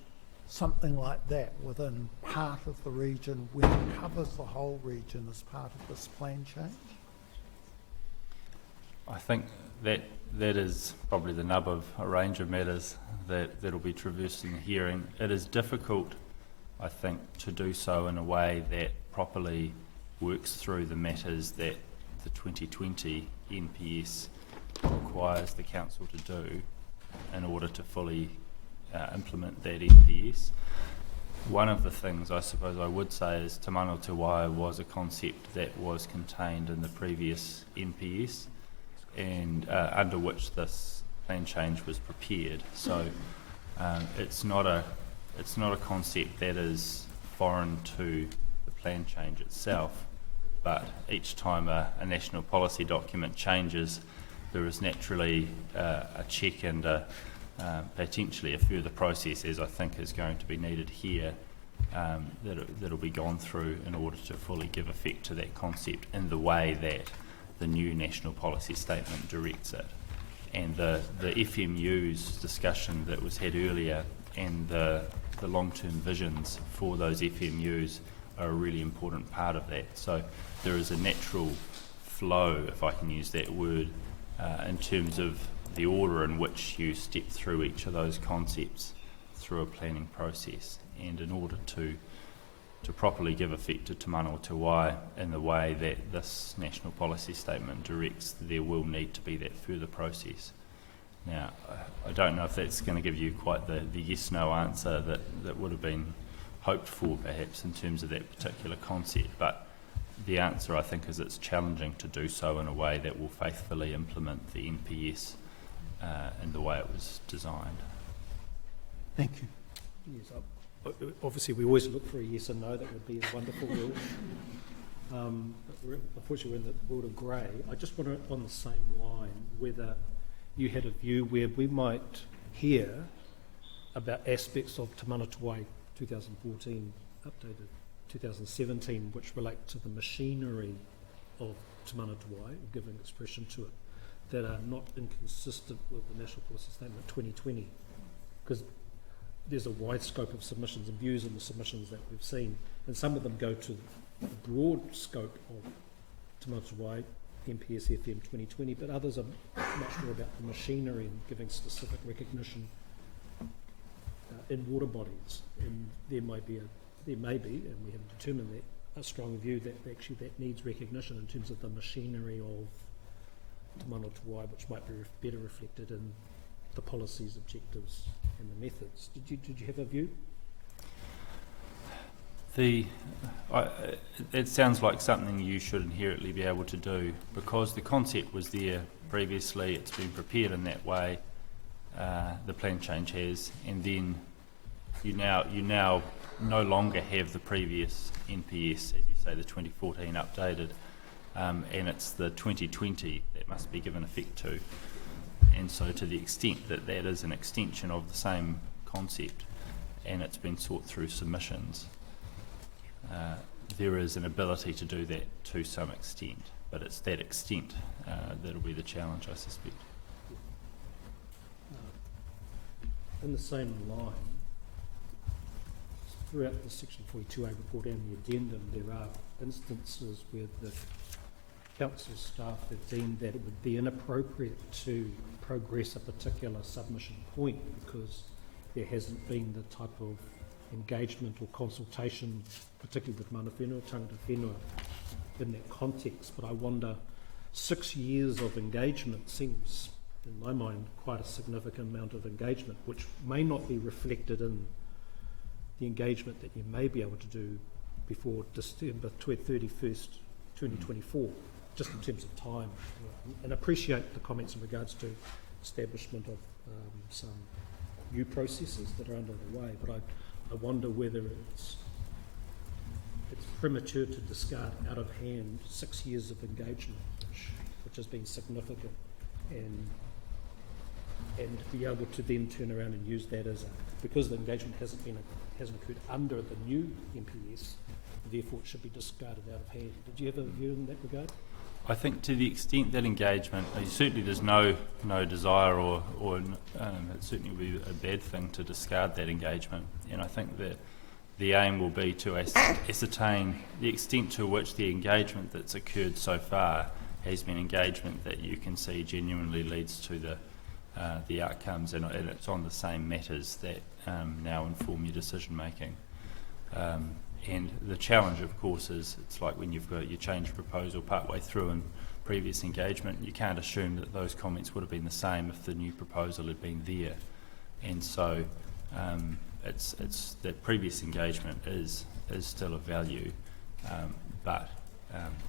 something like that within part of the region when it covers the whole region as part of this plan change? I think that is probably the nub of a range of matters that'll be traversed in the hearing. It is difficult, I think, to do so in a way that properly works through the matters that the 2020 NPS requires the council to do in order to fully implement that NPS. One of the things I suppose I would say is Te Mana o te Wai was a concept that was contained in the previous NPS and under which this plan change was prepared. So it's not a concept that is foreign to the plan change itself, but each time a national policy document changes, there is naturally a check and potentially a further process, as I think is going to be needed here, that'll be gone through in order to fully give effect to that concept in the way that the new national policy statement directs it. And the FMU's discussion that was had earlier and the long-term visions for those FMUs are a really important part of that. So there is a natural flow, if I can use that word, in terms of the order in which you step through each of those concepts through a planning process. And in order to properly give effect to Te Mana o te Wai in the way that this national policy statement directs, there will need to be that further process. Now, I don't know if that's going to give you quite the yes-no answer that would have been hoped for, perhaps, in terms of that particular concept, but the answer, I think, is it's challenging to do so in a way that will faithfully implement the NPS in the way it was designed. Thank you. Yes, obviously we always look for a yes and no. That would be a wonderful world. But unfortunately, we're in the world of grey. I just wonder, on the same line, whether you had a view where we might hear about aspects of Te Mana o te Wai 2014, updated 2017, which relate to the machinery of Te Mana o te Wai, giving expression to it, that are not inconsistent with the National Policy Statement 2020. Because there's a wide scope of submissions and views in the submissions that we've seen, and some of them go to the broad scope of Te Mana o te Wai, NPS FM 2020, but others are much more about the machinery and giving specific recognition in water bodies. And there may be, and we haven't determined that, a strong view that actually that needs recognition in terms of the machinery of Te Mana o te Wai, which might be better reflected in the policies, objectives and the methods. Did you have a view? It sounds like something you should inherently be able to do, because the concept was there previously, it's been prepared in that way, the plan change has, and then you now no longer have the previous NPS, as you say, the 2014 updated, and it's the 2020 that must be given effect to. And so to the extent that that is an extension of the same concept and it's been sought through submissions, there is an ability to do that to some extent, but it's that extent that'll be the challenge, I suspect. In the same line, throughout the Section 42A report and the addendum, there are instances where the council staff have deemed that it would be inappropriate to progress a particular submission point because there hasn't been the type of engagement or consultation, particularly with mana whenua, tangata whenua, in that context. But I wonder, 6 years of engagement seems, in my mind, quite a significant amount of engagement, which may not be reflected in the engagement that you may be able to do before December 31st, 2024, just in terms of time. And appreciate the comments in regards to establishment of some new processes that are under the way, but I wonder whether it's premature to discard out of hand 6 years of engagement, which has been significant, and be able to then turn around and use that as because the engagement hasn't occurred under the new MPS, therefore it should be discarded out of hand. Did you have a view in that regard? I think to the extent that engagement, certainly there's no desire or it certainly would be a bad thing to discard that engagement, and I think that the aim will be to ascertain the extent to which the engagement that's occurred so far has been engagement that you can see genuinely leads to the outcomes, and it's on the same matters that now inform your decision making. And the challenge, of course, is it's like when you've got your change proposal partway through in previous engagement, you can't assume that those comments would have been the same if the new proposal had been there. And so it's that previous engagement is still of value, but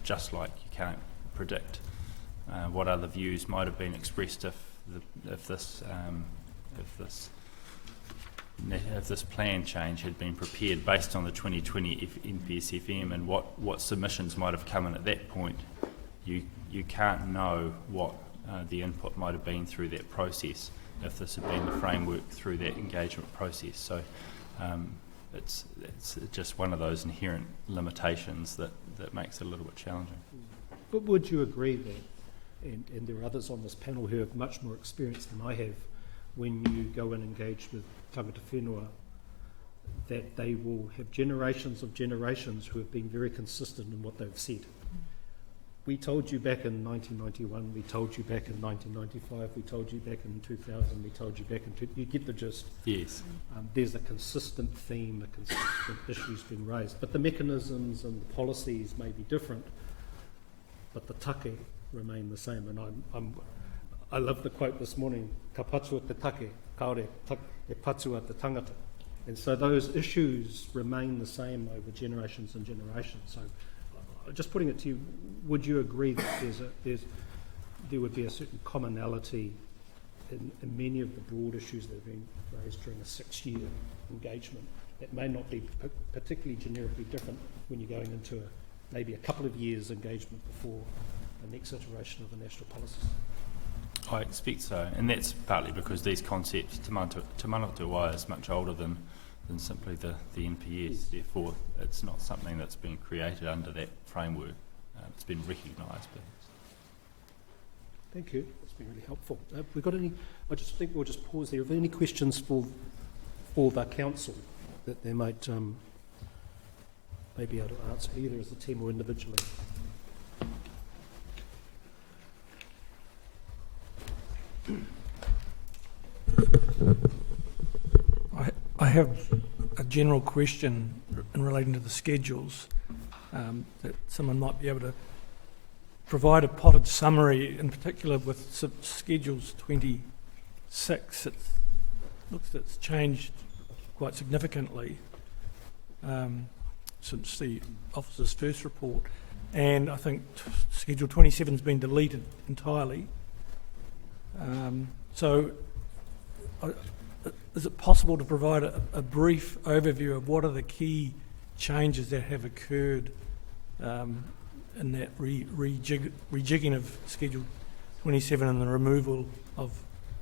just like you can't predict what other views might have been expressed if this plan change had been prepared based on the 2020 NPS-FM and what submissions might have come in at that point, you can't know what the input might have been through that process if this had been the framework through that engagement process. So it's just one of those inherent limitations that makes it a little bit challenging. But would you agree that, and there are others on this panel who have much more experience than I have, when you go and engage with tangata whenua, that they will have generations of generations who have been very consistent in what they've said. We told you back in 1991, we told you back in 1995, we told you back in 2000, we told you back in... You get the gist. Yes. There's a consistent theme, a consistent issues being raised. But the mechanisms and the policies may be different, but the take remain the same. And I love the quote this morning, ka patua te take, kaore e patua te tangata. And so those issues remain the same over generations and generations. So just putting it to you, would you agree that there would be a certain commonality in many of the broad issues that have been raised during a 6-year engagement that may not be particularly generically different when you're going into maybe a couple of years engagement before the next iteration of the national policies? I expect so, and that's partly because these concepts, Te Manawatu Wai is much older than simply the NPS, yes. Therefore it's not something that's been created under that framework. It's been recognised. Thank you, that's been really helpful. Have we got any, I just think we'll just pause there. Are there any questions for the council that they might be able to answer, either as a team or individually? I have a general question in relating to the schedules, that someone might be able to provide a potted summary, in particular with schedules 26. It looks it's changed quite significantly since the officer's first report, and I think schedule 27 has been deleted entirely. So is it possible to provide a brief overview of what are the key changes that have occurred in that rejigging of Schedule 27 and the removal of...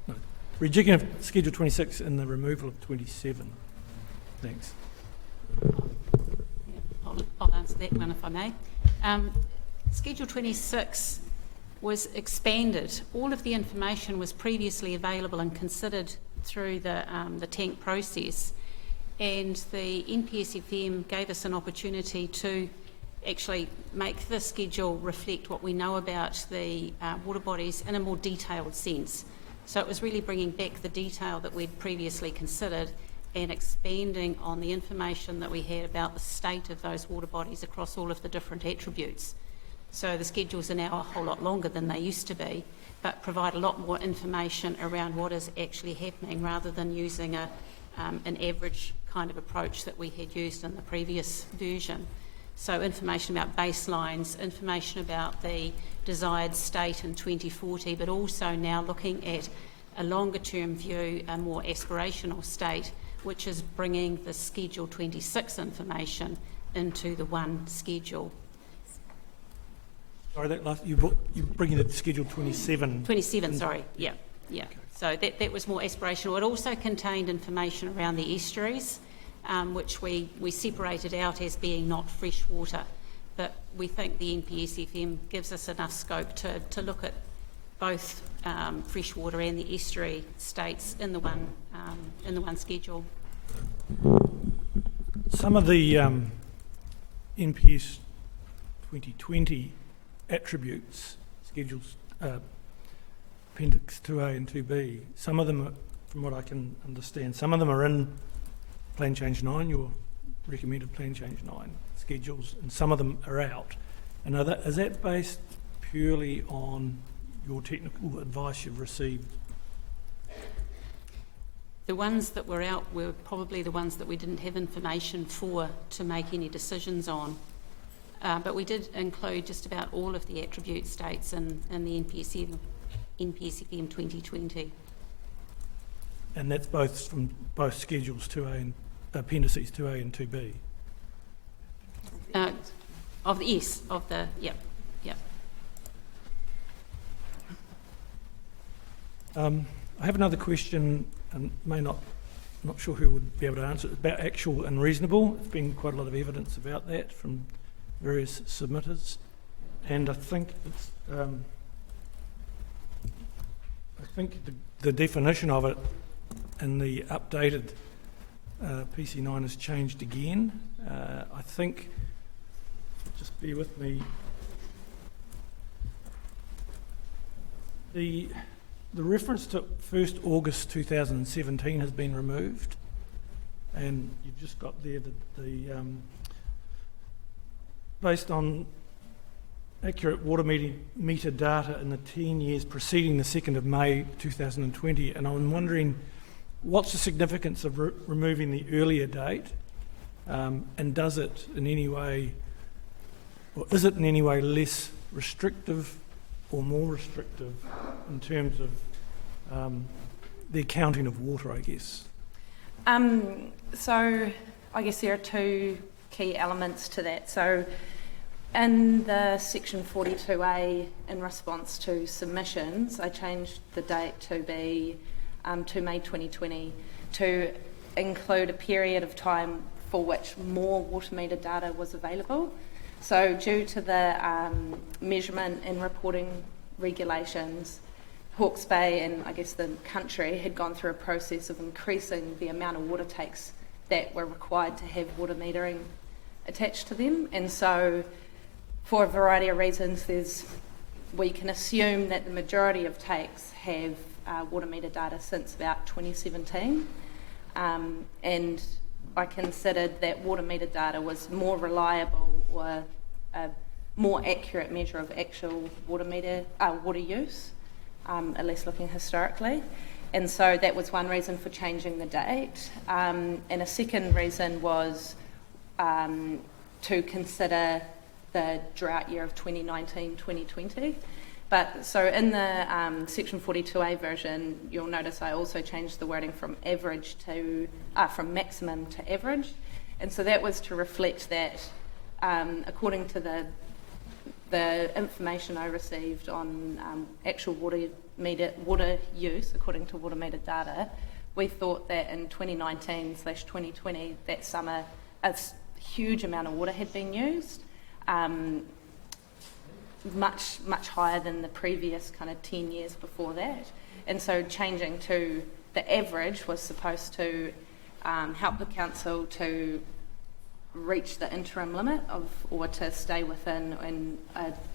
No, rejigging of Schedule 26 and the removal of 27? Thanks. I'll answer that one if I may. Schedule 26 was expanded. All of the information was previously available and considered through the tank process, and the NPS-FM gave us an opportunity to actually make the schedule reflect what we know about the water bodies in a more detailed sense. So it was really bringing back the detail that we'd previously considered and expanding on the information that we had about the state of those water bodies across all of the different attributes. So the schedules are now a whole lot longer than they used to be, but provide a lot more information around what is actually happening rather than using an average kind of approach that we had used in the previous version. So information about baselines, information about the desired state in 2040, but also now looking at a longer term view, a more aspirational state, which is bringing the Schedule 26 information into the one schedule. Sorry, that last, you're bringing it to Schedule 27. 27, sorry, yeah. Okay. So that was more aspirational. It also contained information around the estuaries, which we separated out as being not fresh water. But we think the NPSFM gives us enough scope to look at both freshwater and the estuary states in the one schedule. Some of the NPS 2020 attributes, schedules, Appendix 2A and 2B, some of them are, from what I can understand, some of them are in Plan Change 9, your recommended Plan Change 9 schedules, and some of them are out. And is that based purely on your technical advice you've received? The ones that were out were probably the ones that we didn't have information for to make any decisions on. But we did include just about all of the attribute states in the NPSFM 2020. And that's both from both schedules 2A and appendices 2A and 2B? I have another question, and not sure who would be able to answer it, about actual and reasonable. There's been quite a lot of evidence about that from various submitters, and I think it's the definition of it in the updated PC9 has changed again. I think, just bear with me, the reference to 1st August 2017 has been removed, and you've just got there the based on accurate water meter data in the 10 years preceding the 2nd of May 2020, and I'm wondering what's the significance of removing the earlier date, and does it in any way, or is it in any way less restrictive or more restrictive in terms of the accounting of water, I guess? So I guess there are two key elements to that. So in the section 42A, in response to submissions, I changed the date to be to May 2020 to include a period of time for which more water meter data was available. So due to the measurement and reporting regulations, Hawke's Bay and I guess the country had gone through a process of increasing the amount of water takes that were required to have water metering attached to them. And so for a variety of reasons, we can assume that the majority of takes have water meter data since about 2017. And I considered that water meter data was more reliable or a more accurate measure of actual water use, at least looking historically. And so that was one reason for changing the date. And a second reason was to consider the drought year of 2019-2020. But so in the section 42A version, you'll notice I also changed the wording from average to, from maximum to average. And so that was to reflect that according to the information I received on actual water use, according to water meter data, we thought that in 2019/2020, that summer, a huge amount of water had been used, much higher than the previous kind of 10 years before that. And so changing to the average was supposed to help the council to reach the interim limit of, or to stay within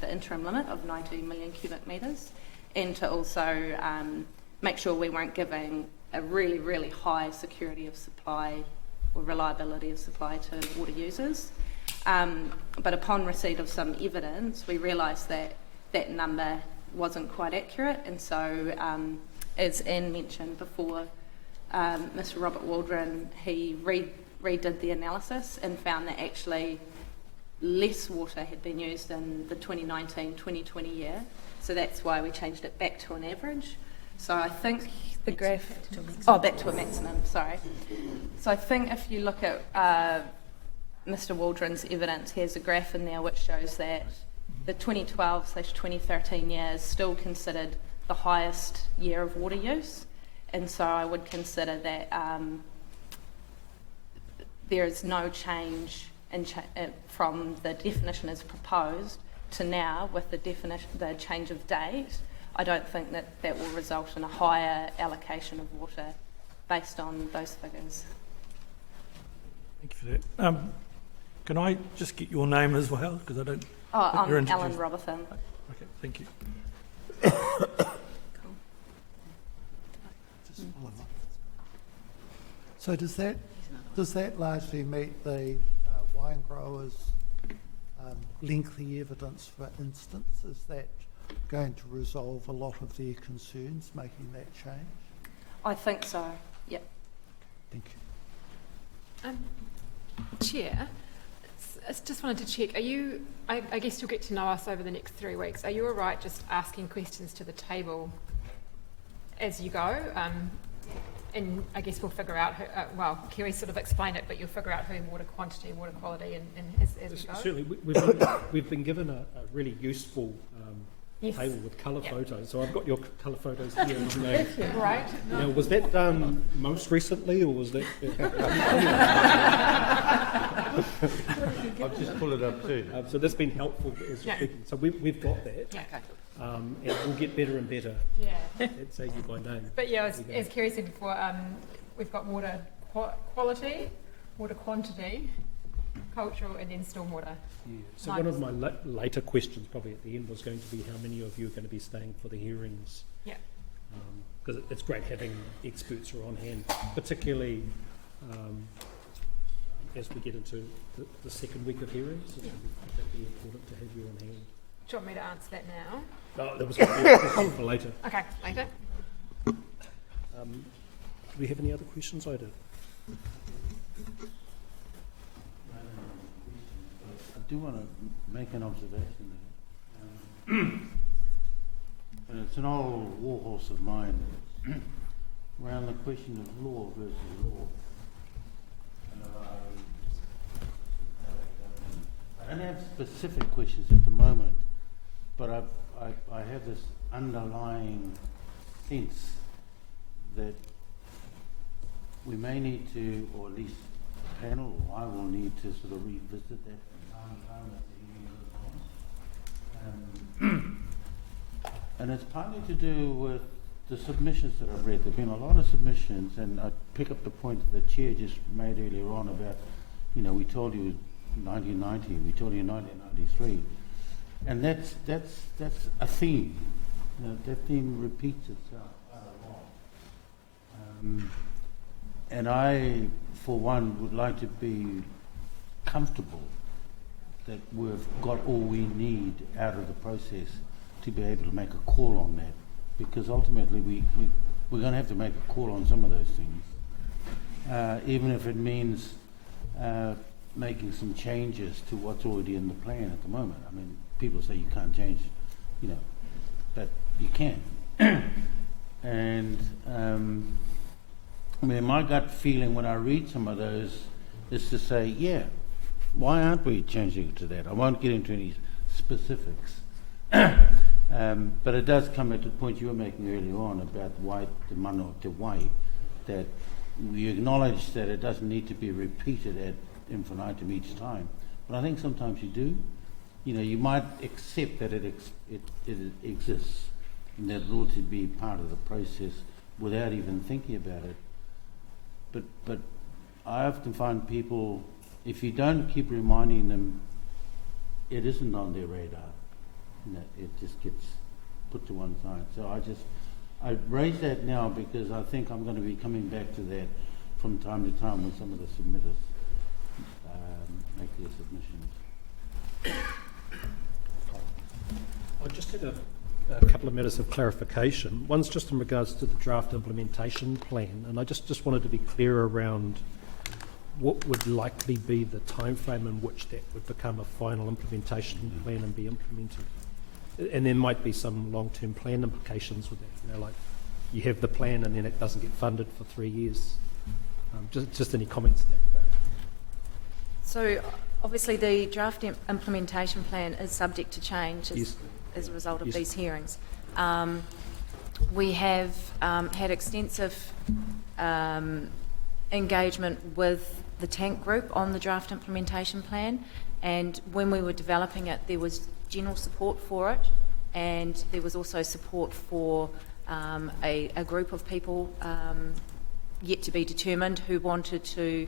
the interim limit of 90 million cubic metres, and to also make sure we weren't giving a really, really high security of supply or reliability of supply to water users. But upon receipt of some evidence, we realised that that number wasn't quite accurate, and so as Anne mentioned before, Mr. Robert Waldron, he redid the analysis and found that actually less water had been used in the 2019-2020 year, so that's why we changed it back to an average. So I think the graph, back to a maximum, sorry. So I think if you look at Mr. Waldron's evidence, he has a graph in there which shows that the 2012/2013 year is still considered the highest year of water use, and so I would consider that there is no change from the definition as proposed to now with the change of date. I don't think that will result in a higher allocation of water based on those figures. Thank you for that. Can I just get your name as well? Because I don't. I'm Ellen Robertson. Okay, thank you. So does that largely meet the wine growers' lengthy evidence, for instance? Is that going to resolve a lot of their concerns, making that change? I think so, yep. Thank you. Chair, I just wanted to check, are you, I guess you'll get to know us over the next 3 weeks, are you all right just asking questions to the table as you go? And I guess we'll figure out, Kerry sort of explained it, but you'll figure out who water quantity, water quality, and as we go? Certainly, we've been given a really useful table with colour photos, so I've got your colour photos here. Right. Now, was that done most recently, or was that... I'll just pull it up too. So that's been helpful as you're speaking. So we've got that. Yeah. Okay. And we'll get better and better at saying you by name. But yeah, as Kerry said before, we've got water quality, water quantity, cultural, and then stormwater. Yeah. So one of my later questions, probably at the end, was going to be how many of you are going to be staying for the hearings? Yeah. Because it's great having experts who are on hand, particularly as we get into the second week of hearings. It'd be important to have you on hand. Do you want me to answer that now? No, that was going to be a question for later. Okay, later. Do we have any other questions? I do. I do want to make an observation there. And it's an old warhorse of mine around the question of law versus law. I don't have specific questions at the moment, but I have this underlying sense that we may need to, or at least the panel, or I will need to sort of revisit that from time to time as the hearing goes on. And it's partly to do with the submissions that I've read. There have been a lot of submissions, and I pick up the point that the chair just made earlier on about, we told you 1990, we told you 1993. And that's a theme. That theme repeats itself quite a lot. And I, for one, would like to be comfortable that we've got all we need out of the process to be able to make a call on that. Because ultimately we're going to have to make a call on some of those things. Even if it means making some changes to what's already in the plan at the moment. I mean, people say you can't change, but you can. And my gut feeling when I read some of those is to say, why aren't we changing it to that? I won't get into any specifics. But it does come at the point you were making earlier on about why the mana o te wai, that we acknowledge that it doesn't need to be repeated at infinitum each time. But I think sometimes you do. You might accept that it exists and that it ought to be part of the process without even thinking about it. But I often find people if you don't keep reminding them, it isn't on their radar. It just gets put to one side. So I raise that now because I think I'm going to be coming back to that from time to time when some of the submitters make their submissions. I just had a couple of matters of clarification. One's just in regards to the draft implementation plan, and I just wanted to be clear around what would likely be the timeframe in which that would become a final implementation plan and be implemented. And there might be some long-term plan implications with that. Like you have the plan and then it doesn't get funded for 3 years. Just any comments in that regard? So obviously the draft implementation plan is subject to change as a result of these hearings. We have had extensive engagement with the tank group on the draft implementation plan, and when we were developing it there was general support for it, and there was also support for a group of people yet to be determined who wanted to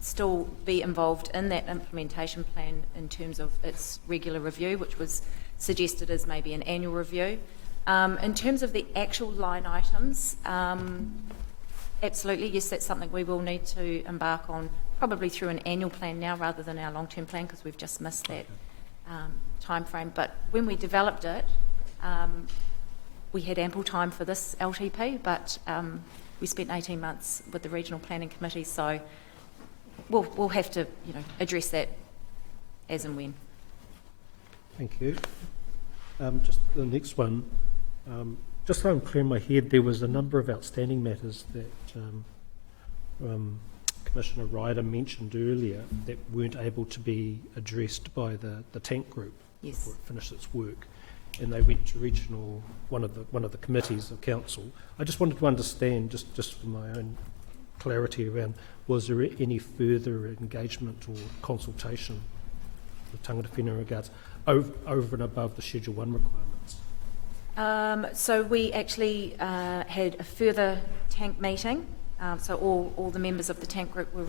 still be involved in that implementation plan in terms of its regular review, which was suggested as maybe an annual review. In terms of the actual line items, absolutely, yes, that's something we will need to embark on, probably through an annual plan now rather than our long-term plan, because we've just missed that time frame. But when we developed it, we had ample time for this LTP, but we spent 18 months with the Regional Planning Committee, so we'll have to, address that as and when. Thank you. Just the next one. Just so I'm clear in my head, there was a number of outstanding matters that Commissioner Ryder mentioned earlier that weren't able to be addressed by the tank group before it finished its work, and they went to regional one of the committees of council. I just wanted to understand, just for my own clarity around, was there any further engagement or consultation with tangata whenua in regards over and above the Schedule 1 requirements? So we actually had a further tank meeting. So all the members of the tank group were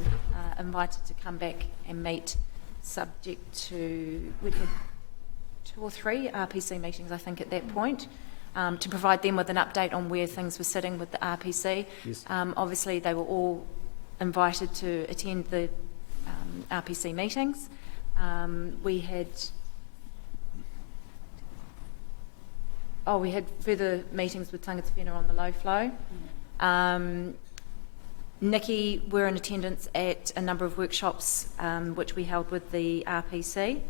invited to come back and meet, subject to, we had 2 or 3 RPC meetings, I think, at that point, to provide them with an update on where things were sitting with the RPC. Yes. Obviously, they were all invited to attend the RPC meetings. We had further meetings with tangata whenua on the low flow. Nikki were in attendance at a number of workshops which we held with the RPC.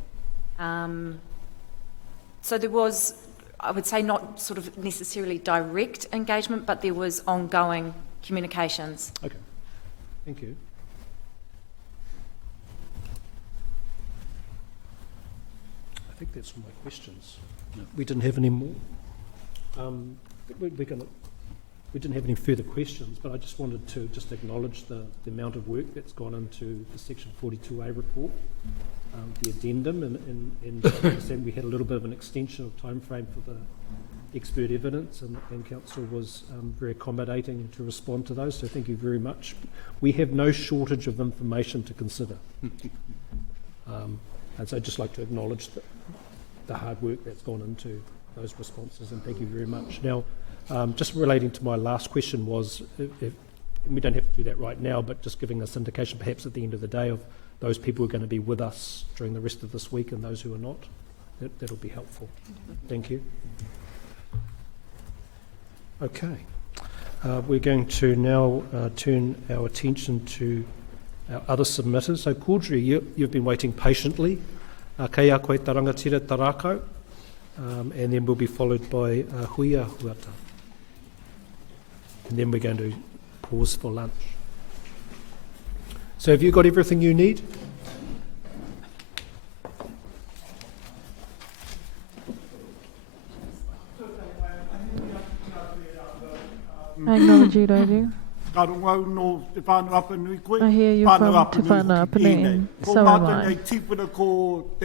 So there was, I would say, not sort of necessarily direct engagement, but there was ongoing communications. Okay, thank you. I think that's all my questions. No. We didn't have any more. We didn't have any further questions, but I just wanted to just acknowledge the amount of work that's gone into the Section 42A report, the addendum, and we had a little bit of an extension of time frame for the expert evidence, and Council was very accommodating to respond to those, so thank you very much. We have no shortage of information to consider. And so I'd just like to acknowledge the hard work that's gone into those responses, and thank you very much. Now, just relating to my last question was, if we don't have to do that right now, but just giving us indication perhaps at the end of the day of those people who are going to be with us during the rest of this week and those who are not, that'll be helpful. Thank you. Okay. We're going to now turn our attention to our other submitters. So, Caudry, you've been waiting patiently. Kei a koe tarangatira tarakau, and then we'll be followed by Huia Huata. And then we're going to pause for lunch. So have you got everything you need? I acknowledge you, Ryder. I hear you from Te Whānau Apane in Sarawai.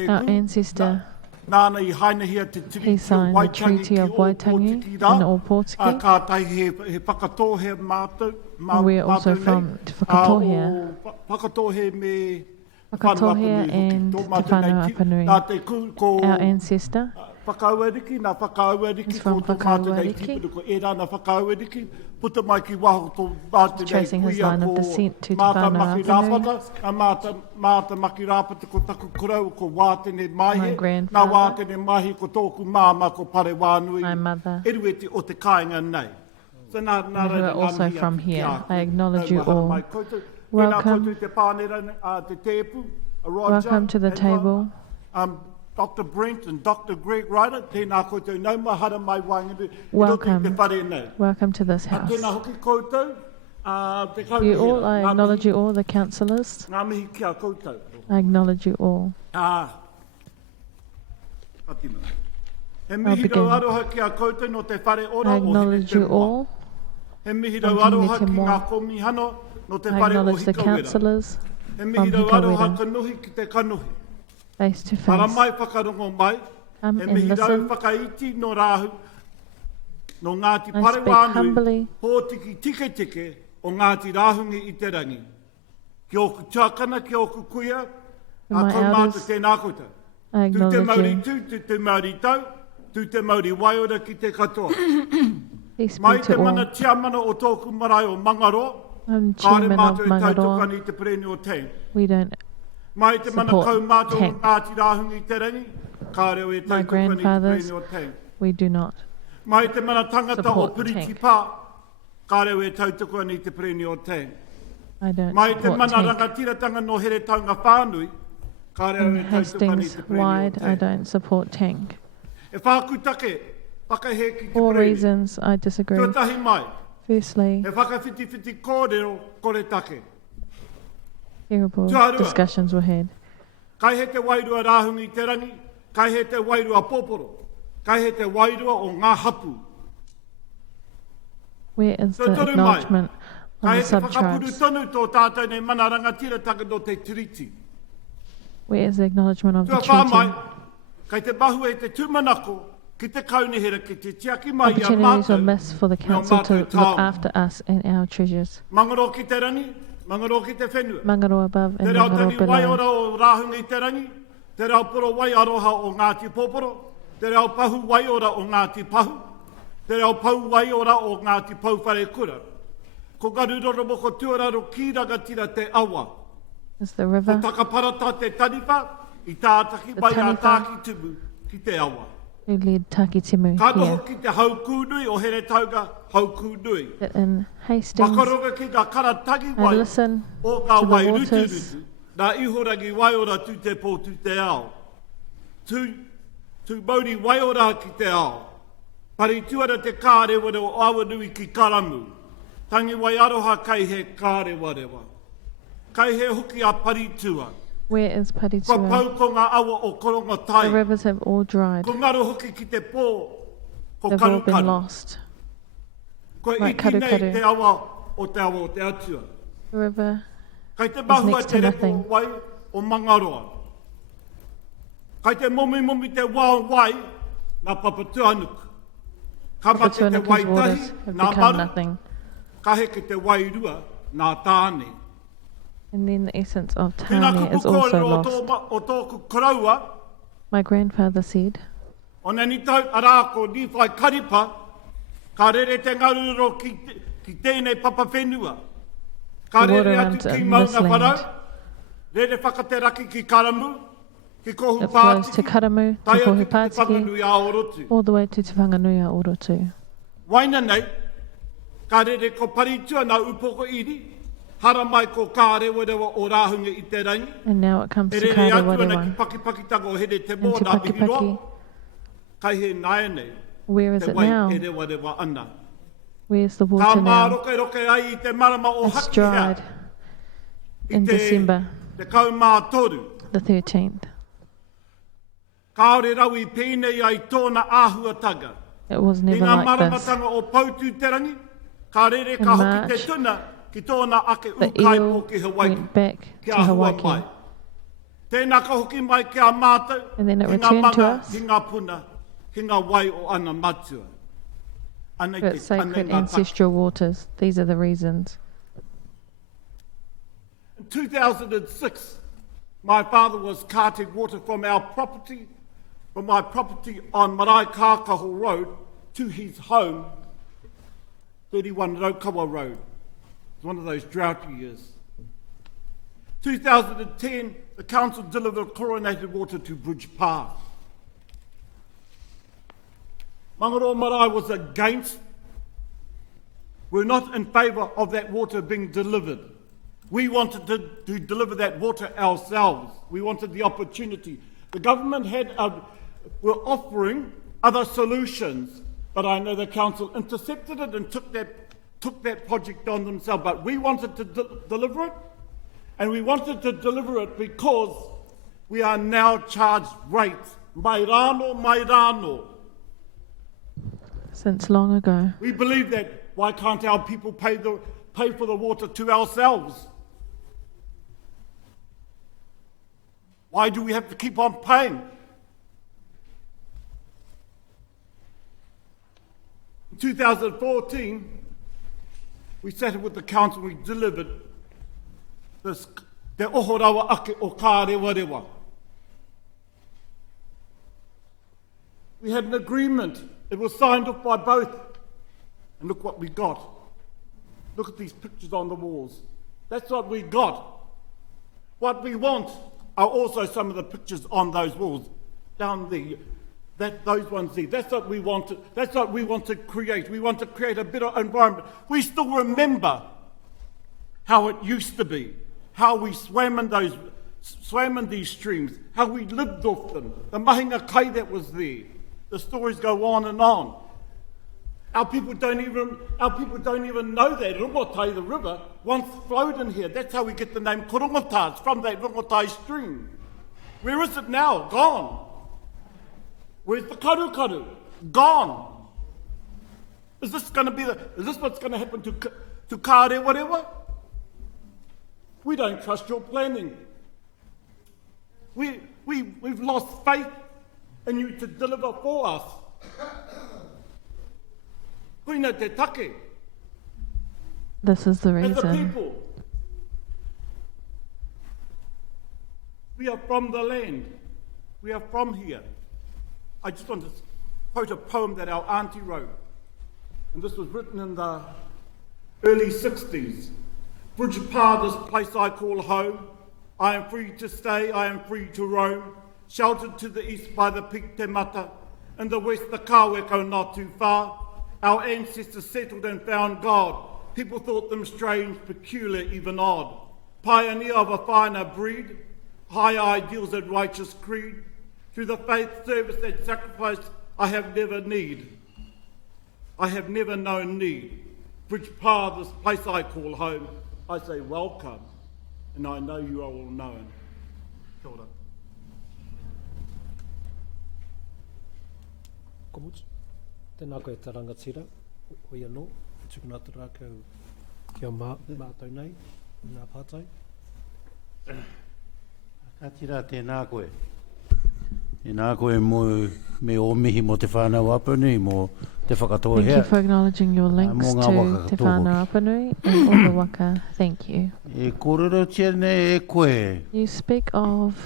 Our ancestor Nāna I hainahia te He tiriti o signed the Waitangi Treaty ki of o Waitangi Pōtiki in rā. Ōpōtiki. Ka tahi he whakatō he mātou. And we are also from Te Whakatohea. Whakatohe me Whakatohea and Te Whānau Apanui. Nā te ku ko Our ancestor whakauariki, nā whakauariki is ko from tō mātou nei Whakauariki. tipu ko e rāna whakauariki. Puta mai ki waho tō mātou nei tracing his kuia line of ko descent to Te Māta Whānau maki Apanui. rāpata, a māta maki rāpata ko taku kurau ko wātene My maihe. Nā grandfather. wātene mahi ko tōku māma ko pare wānui. My mother. E rue te o te kāinga nei. So nā who reira are also ngā mihi from atu ki here. aku. I acknowledge Nau you mahara all. mai koutou. Welcome. Tēnā koutou te pānera, te tēpu, a Roger, Welcome to the and table. Dr. Brent and Dr. Greg Ryder, tēnā koutou nau mahara mai wāngiru. Welcome. Te whare nei. Welcome to this A house. tēnā hoki koutou, te kaupihera. You all, I Ngā acknowledge mihi- you all, the councillors. Ngā mihi kia koutou. I acknowledge you all. Patima. He I'll mihi begin. rau aroha kia koutou no te whare ora I o hine acknowledge te you moa. all. He mihi from rau aroha Tine ki Te ngā Moa. komihano no te I whare o acknowledge the hikawera. councillors He mihi from rau aroha Hikawera. ka nuhi ki te kanuhi. face to Para face. mai whakarongo mai. Come He and mihi rau listen. whakaiti no rāhu. No Ngāti I speak Parewānui, humbly. hōtiki tike tike o Ngāti Rāhungi i te rangi. Ki oku tuakana, ki oku kuia, To a my kaumātu elders, tēnā koutou. I Tu te acknowledge Māori you. tū, tu te Māori tau, tu te Māori waiora ki te katoa. Peace Mai be te to mana all. tiamana o tōku marae o Mangaro, I'm kāre chairman of mātou e Mangaro. tautokani i te pereni o Tang. We don't. Mai te mana Support kau mātou o Tang. Ngāti Rāhungi i te rangi, kāre o e My tautokani i te grandfathers, pereni o Tang. we do not. Mai te mana tangata o Support Piriti Tank. Pā, kāre o e tautokani i te pereni o Tang. I don't Mai te support mana tank. rangatiratanga no here taunga whānui, kāre o In e tautokani i Hastings te pereni o wide, I Tang. don't support tank. E whākutake, whakahe ki te For pereni. reasons I disagree. Tuatahi mai, Firstly, e whakawhiti kōrero kore take. terrible Tuarua. discussions were had. Kai he te wairua rāhungi i te rangi, kai he te wairua pōporo, kai he te wairua o ngā hapu. Where is So the toru mai, acknowledgement kai on he the te whakapuru sub-tribes? tonu tō tātou nei mana rangatiratanga no te tiriti. Where is the acknowledgement of the Tua whāmai, treaty? kai te mahu e te tūmanako, ki te kaunihera ki te tiaki mai i a Opportunities were mātou, missed for the council to mātou look tāonga. after us and our treasures. Mangaro ki te rangi, mangaro ki te whenua. Mangaro above Te and rao Mangaro tani wai ora below. o rāhunga i te rangi, te rao poro wai aroha o Ngāti Pōporo, te rao pahu wai ora o Ngāti Pahu, te rao pau wai ora o Ngāti Pau Whare Kura. Ko garuroro moko tuararo ki rangatira te awa. Is the Ko river, takaparata te taniwha, i tātaki The mai a taniwha. tāki tumu ki te awa. who led Taki Timu Ka noho here. ki te haukūnui o here tauga haukūnui. That in Hastings, Whakaronga ki ngā karatagi I wai listen o ngā to the wai waters. ruturutu, nā ihorangi wai ora tū te pō tū te ao. Tū mauri wai ora ki te ao. Pari tuara te kāre ware o awanui ki karamu. Tangi wai aroha kai he kāre warewa. Kai he hoki a pari tua. where is Ko Paritua? pau ko ngā awa o koronga tai. The rivers have all dried. Ko ngaro hoki ki te pō, ko They've all been karukaru. lost. Ko Like iti nei karukaru. te awa o te awa o te atua. The river Kai te mahua next te to repo nothing. wai o Mangaroa. Kai te momi te wā wai nā papatuanuku. Ka mate te Papatuanuku's wai waters tahi have nā become maru, nothing. ka heke te wai rua nā tāne. And then the essence of Tēnā Tane is kupu also kōrero lost. o tōku karaua, My grandfather said, o nani tau arā ko Niwhai Karipa, ka rere te ngaruro ki tēnei papa whenua. Ka The water rere runs atu ki in maunga this land. wharau, rere whakateraki ki Karamu, ki Kohu it flows to Pātiki, Karamu, to tai atu ki te Kohupātiki, whanganui a Orotu. all the way to Te Whanganui a Orotu. Waina nei, ka rere ko paritua nā upoko iri, hara mai ko kārewarewa o rāhunga i te rangi, And now it comes e to rere Kāre atu ana ki Warewa. pakipakitanga o here te And mō to nā mihiroa, Pakipaki, kai he nae nei, where is te it wai now? e rewarewa ana. Where's the Ka water now? māroke ai i te marama o It's haki dried hea, in te, December te kaumātoru. the 13th. Kāore rau i pēnei ai tōna āhuatanga. It was I never ngā like this. maramatanga o Pautu te rangi, ka rere In ka hoki te March, tuna ki tōna ake The ukai eel pō ki Hawaii. went back Kia to ahua Hawaii. mai. Tēnā ka hoki mai ki a mātou, And then it ki ngā returned to manga, us. ki ngā puna, ki ngā wai o ana matua. Anei But te sacred anei ngā ancestral waters. These are the reasons. In 2006, my father was carting water from my property on Marae Kākaho Road to his home, 31 Raukawa Road. It's one of those droughty years. 2010, the council delivered chlorinated water to Bridge Park. Mangaro Marae was against. We're not in favour of that water being delivered. We wanted to deliver that water ourselves. We wanted the opportunity. The government were offering other solutions, but I know the council intercepted it and took that project on themselves. But we wanted to deliver it, and we wanted to deliver it because we are now charged rates. Mai rano. Since long ago. We believe that. Why can't our people pay for the water to ourselves? Why do we have to keep on paying? In 2014, we sat with the council, we delivered this Te Ohorawa Ake o Ka Rewa Rewa. We had an agreement. It was signed off by both. And look what we got. Look at these pictures on the walls. That's what we got. What we want are also some of the pictures on those walls down there. Those ones there. That's what we want. That's what we want to create. We want to create a better environment. We still remember how it used to be, how we swam in these streams, how we lived off them, the mahinga kai that was there. The stories go on and on. Our people don't even know that. Rongotai, the river, once flowed in here. That's how we get the name Korongotai. It's from that Rongotai stream. Where is it now? Gone. Where's the karu? Gone. Is this what's going to happen to Kāre, whatever? We don't trust your planning. We've lost faith in you to deliver for us. Koina te take. This is the As a reason. people, we are from the land. We are from here. I just want to quote a poem that our auntie wrote. And this was written in the early 60s. Bridge Pa, this place I call home. I am free to stay, I am free to roam. Sheltered to the east by the peak Te Mata. In the west, the Kāweko not too far. Our ancestors settled and found God. People thought them strange, peculiar, even odd. Pioneer of a finer breed, high ideals and righteous creed. Through the faith, service and sacrifice, I have never known need. Bridge Pa, this place I call home, I say welcome, and I know you are all known. Kia ora. Komuts. Tēnā koe te rangatira, hoi anō, tukuna te rākau kia mātou nei, ngā pātai. Ka tira tēnā koe. Tēnā koe me o mihi mo te whānau apanui mo te whakatoa hea. Thank you for acknowledging your links Mō ngā to waka Te tō Whānau Apanui and all the waka. Thank you. E kōrero tia nei e koe. You speak of,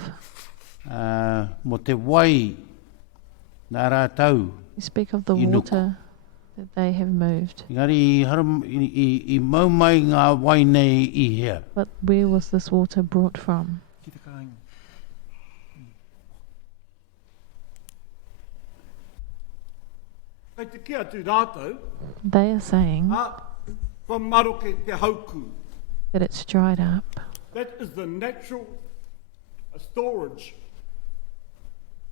Mo te wai nā rātau. you speak of the Inuku. water that they have moved. Engari, i mau mai ngā wai nei I hea. But where was this water brought from? Ki te kāinga. Kei te kia tū rātou, They are saying from Maroke te hauku. that it's dried up. That is the natural storage.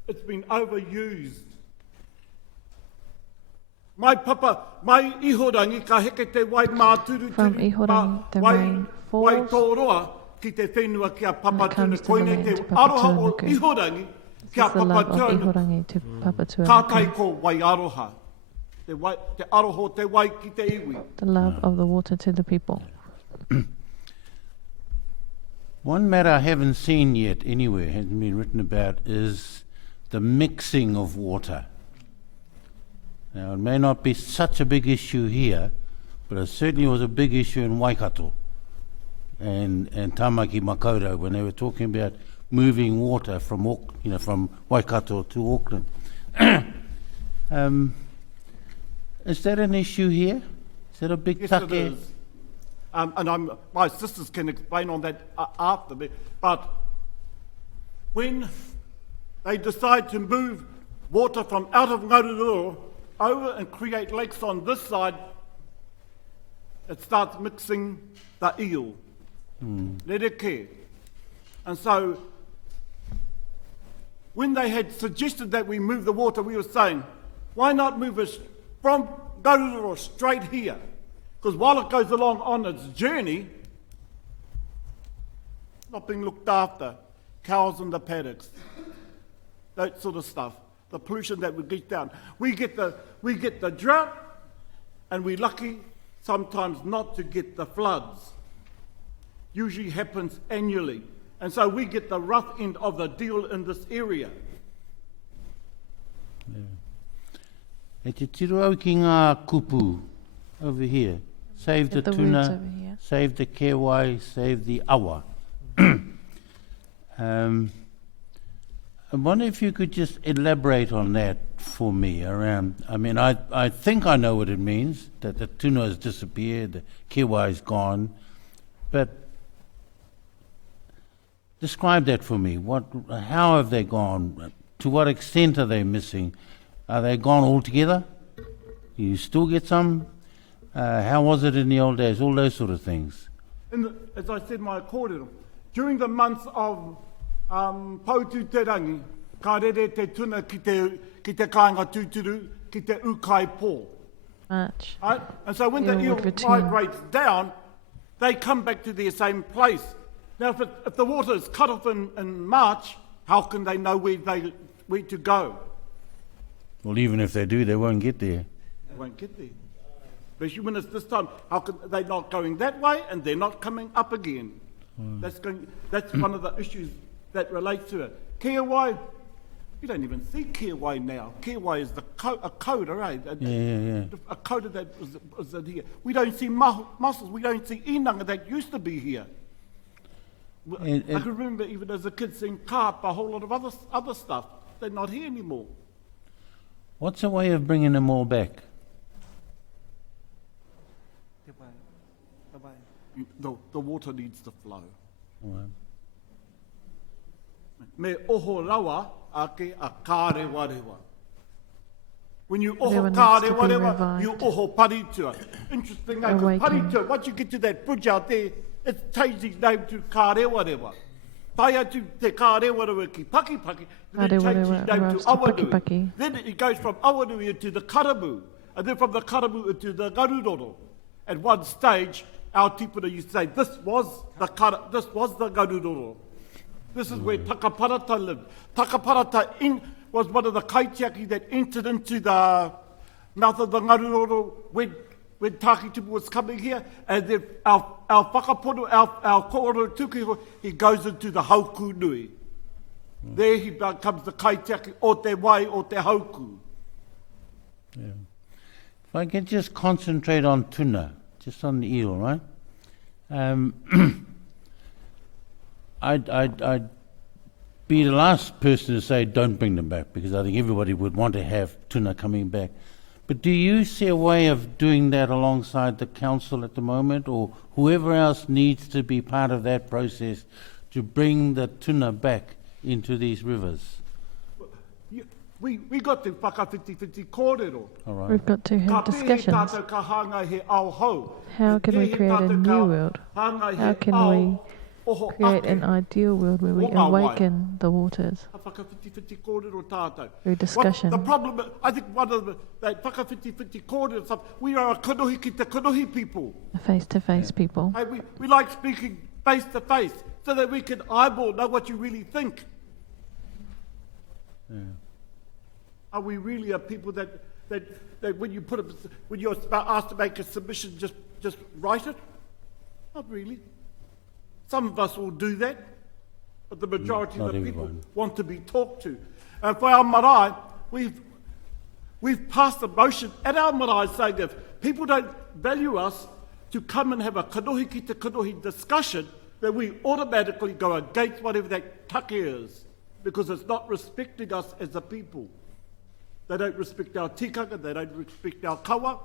It's been overused. Mai papa, mai ihorangi ka heke te wai māturu From Ihorangi, the rain wai falls tōroa ki te whenua kia papa it comes tūna. to the Koine land te to Papa aroha o Tūnuku. ihorangi This kia is the papa love of tūna. Ihorangi to Papa Ka kai Tūnuku. ko wai aroha. Te aroho te wai ki te iwi. The love of the water to the people. One matter I haven't seen yet anywhere, hasn't been written about, is the mixing of water. Now, it may not be such a big issue here, but it certainly was a big issue in Waikato and Tamaki Makaurau when they were talking about moving water from from Waikato to Auckland. Is that an issue here? Is that a big Yes, take? it is. And my sisters can explain on that after me. But when they decide to move water from out of Ngaruroro over and create lakes on this side, it starts mixing the eel. Rereke. And so when they had suggested that we move the water, we were saying, why not move it from Ngaruroro straight here? Because while it goes along on its journey, not being looked after, cows in the paddocks, that sort of stuff, the pollution that we get down. We get the drought, and we're lucky sometimes not to get the floods. Usually happens annually. And so we get the rough end of the deal in this area. E te tiro au ki ngā kupu over here. Save the Get the words tuna, over here. save the kewai, save the awa. I wonder if you could just elaborate on that for me around, I mean, I think I know what it means, that the tuna has disappeared, the kewai is gone, but describe that for me. How have they gone? To what extent are they missing? Are they gone altogether? You still get some? How was it in the old days? All those sort of things. As I said in my kōrero, during the months of Pautu Te Rangi, ka rere te tuna ki te kāinga tūturu, ki te ukai pō. March. Right? And so when the Eel eel would return. migrates down, they come back to their same place. Now, if the water is cut off in March, how can they know where to go? Well, even if they do, they won't get there. They won't get there. Especially when it's this time, how can they not going that way and they're not coming up again? That's one of the issues that relates to it. Kewai, you don't even see kewai now. Kewai is a coda, right? A coda that was in here. We don't see mussels, we don't see inanga that used to be here. I can remember even as a kid seeing carp, a whole lot of other stuff. They're not here anymore. What's a way of bringing them all back? The water needs to flow. Right. Me oho rawa ake a kāre warewa. When you oho Everyone kāre needs to be warewa, you revived. oho paritua. Interesting, because Awaken. paritua, once you get to that bridge out there, it's changed its name to kāre warewa. Tai atu te kāre warewa ki paki, then it Kāre changes warewa its name to arrives to Paki Awanui. Paki. Then it goes from Awanui into the Karamu, and then from the Karamu into the Garuroro. At one stage, our tipuna used to say, this was the Garuroro. This is where Takaparata lived. Takaparata was one of the kaitiaki that entered into the mouth of the Ngaruroro when Tākitipu was coming here. And then our whakapono, our kōrero tukiho, he goes into the Hauku Nui. There he becomes the kaitiaki o te wai o te Hauku. Yeah. If I can just concentrate on tuna, just on the eel, right? I'd be the last person to say don't bring them back, because I think everybody would want to have tuna coming back. But do you see a way of doing that alongside the council at the moment, or whoever else needs to be part of that process to bring the tuna back into these rivers? We got to whakawhiti kōrero. All right. We've got to have discussions. Tātou ka hāngai he ao hou. How can we He create a tātou new ka world? hāngai How he can ao we oho create ake. an ideal world where we Wonga wai. awaken the waters A whakawhiti kōrero tātou. through discussion? The problem, I think one of that whakawhiti kōrero stuff, we are a kanohi ki te kanohi people. Face-to-face people. Hey, we like speaking face to face so that we can eyeball, know what you really think. Yeah. Are we really a people that when you're asked to make a submission, just write it? Not really. Some of us will do that, but the majority Not of the people everyone. want to be talked to. And for our marae, we've passed a motion at our marae saying if people don't value us to come and have a kanohi ki te kanohi discussion, then we automatically go against whatever that take is, because it's not respecting us as a people. They don't respect our tikanga, they don't respect our kawa,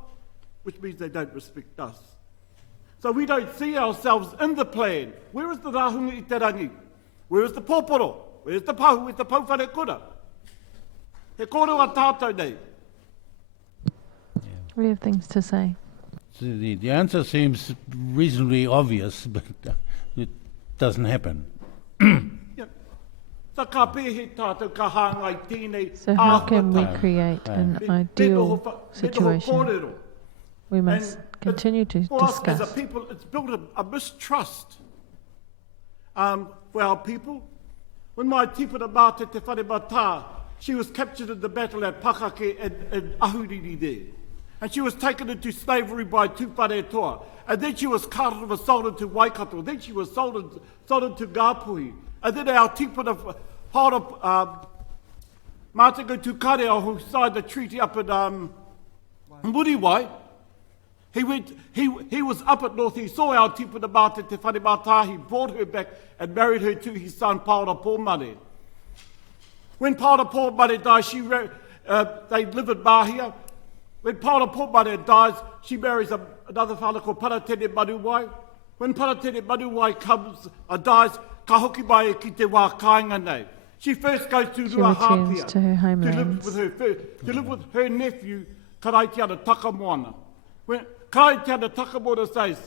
which means they don't respect us. So we don't see ourselves in the plan. Where is the rahunga i te rangi? Where is the pōporo? Where is the pau? Where is the pauwhare kura? He kōrua tātou nei. We have things to say. So the answer seems reasonably obvious, but it doesn't happen. So ka pēhe tātou ka hāngai tēnei So how can we āhuatanga. create an Me ideal noho situation? kōrero. We must And continue to For us as a discuss. people, it's built a mistrust for our people. When my tipuna māte te whare mata, she was captured in the battle at Pakake and Ahuriri there. And she was taken into slavery by two whare toa. And then she was sold into Waikato. Then she was sold into Ngāpuhi. And then our tipuna Hara Mātego Tukareo, who signed the treaty up at Muriwai, he was up at North. He saw our tipuna māte te whare mata. He brought her back and married her to his son, Paora Pōmare. When Paora Pōmare died, they live in Mahia. When Paora Pōmare dies, she marries another whānau called Paratene Manuwai. When Paratene Manuwai dies, ka hoki mai ki te wā kāinga nei. She first goes to She Ruahāpia returns to her homelands. to live with her nephew, Karaitiana Takamoana. When Karaitiana Takamoana says,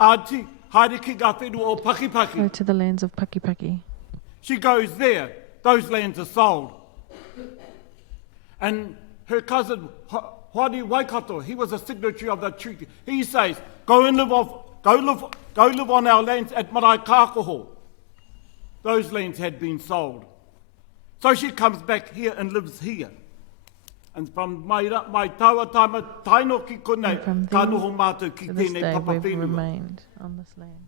Auntie, haere ki ngā whenua o Pakipaki. Go to the lands of Pakipaki. She goes there. Those lands are sold. And her cousin, Hoani Waikato, he was a signatory of that treaty. He says, go live on our lands at Marae Kākoho. Those lands had been sold. So she comes back here and lives here. And from my tauatama, taino ki konei, And from ka then noho mātou ki to this tēnei day, we've papawhenua. remained on this land.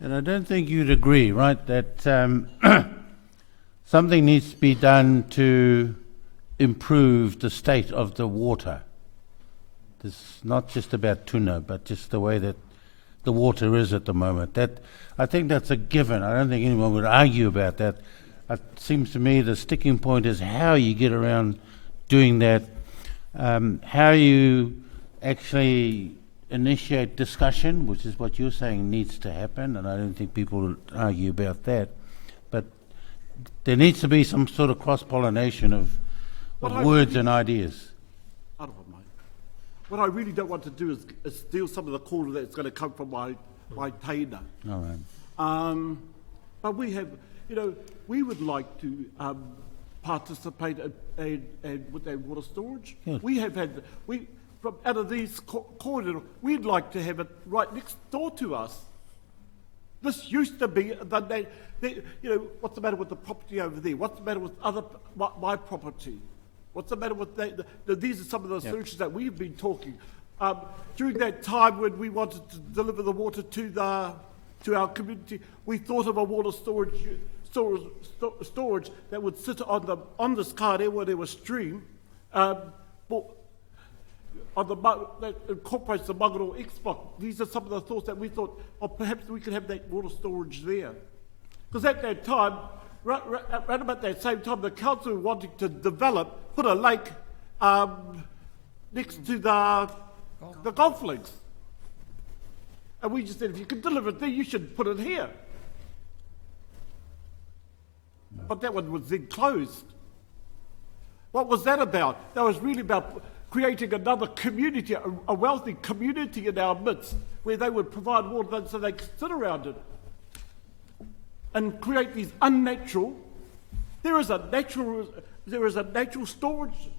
And I don't think you'd agree, right, that something needs to be done to improve the state of the water. It's not just about tuna, but just the way that the water is at the moment. I think that's a given. I don't think anyone would argue about that. It seems to me the sticking point is how you get around doing that, how you actually initiate discussion, which is what you're saying needs to happen, and I don't think people will argue about that. But there needs to be some sort of cross-pollination of words and ideas. What I really don't want to do is steal some of the kōrero that's going to come from my teina. All right. But we have, we would like to participate with their water storage. Good. We have had, from out of these kōrero, we'd like to have it right next door to us. This used to be, what's the matter with the property over there? What's the matter with my property? What's the matter with these are some of the solutions that we've been talking. During that time when we wanted to deliver the water to our community, we thought of a water storage that would sit on this kāre where there was stream, that incorporates the Mangaro X-Block. These are some of the thoughts that we thought, perhaps we could have that water storage there. Because at that time, right about that same time, the council wanted to put a lake next to the golf links. And we just said, if you can deliver it there, you should put it here. But that one was then closed. What was that about? That was really about creating another community, a wealthy community in our midst, where they would provide water so they could sit around it and create these unnatural. There is a natural storage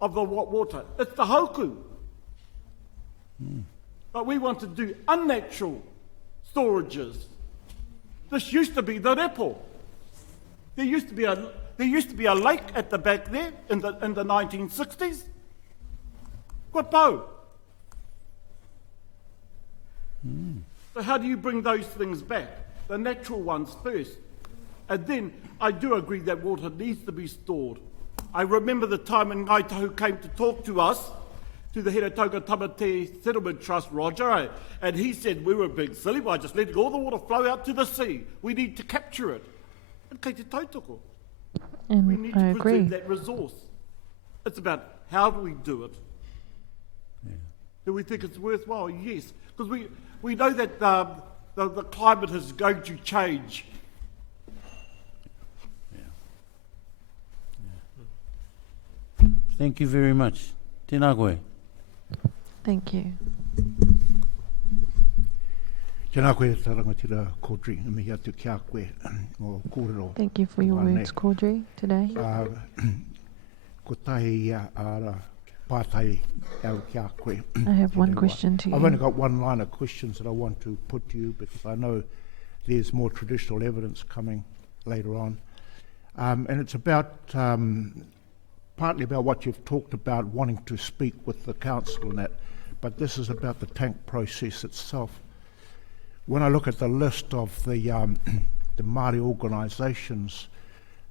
of the water. It's the hoku. But we want to do unnatural storages. This used to be the repo. There used to be a lake at the back there in the 1960s. What po? So how do you bring those things back? The natural ones first. And then I do agree that water needs to be stored. I remember the time when Ngai Tahu came to talk to us, to the Heretauga Tamate Settlement Trust, Roger, and he said we were being silly by just letting all the water flow out to the sea. We need to capture it. And kei te tautoko. We need to preserve that resource. It's about how do we do it? Yeah. Do we think it's worthwhile? Yes, because we know that the climate is going to change. Thank you very much. Tēnā koe. Thank you. Tēnā koe tarangatira Caudry, me hea te kia koe o kōrero. Thank you for your Wāne. words, Caudry, today. Ko tahi ia ara pātai au kia koe. I have one Tēnā wā. question to I've only you. got one line of questions that I want to put to you because I know there's more traditional evidence coming later on. And it's about partly about what you've talked about, wanting to speak with the council and that, but this is about the tank process itself. When I look at the list of the Māori organisations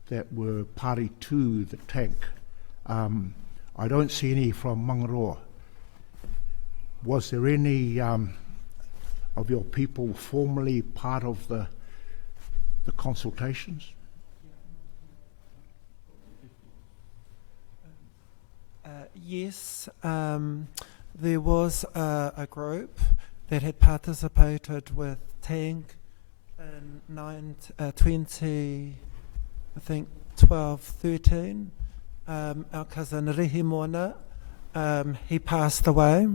that were party to the tank, I don't see any from Mangaroa. Was there any of your people formally part of the consultations? Yes, there was a group that had participated with Tank in 20, I think 12, 13. Our cousin Rihimona, he passed away.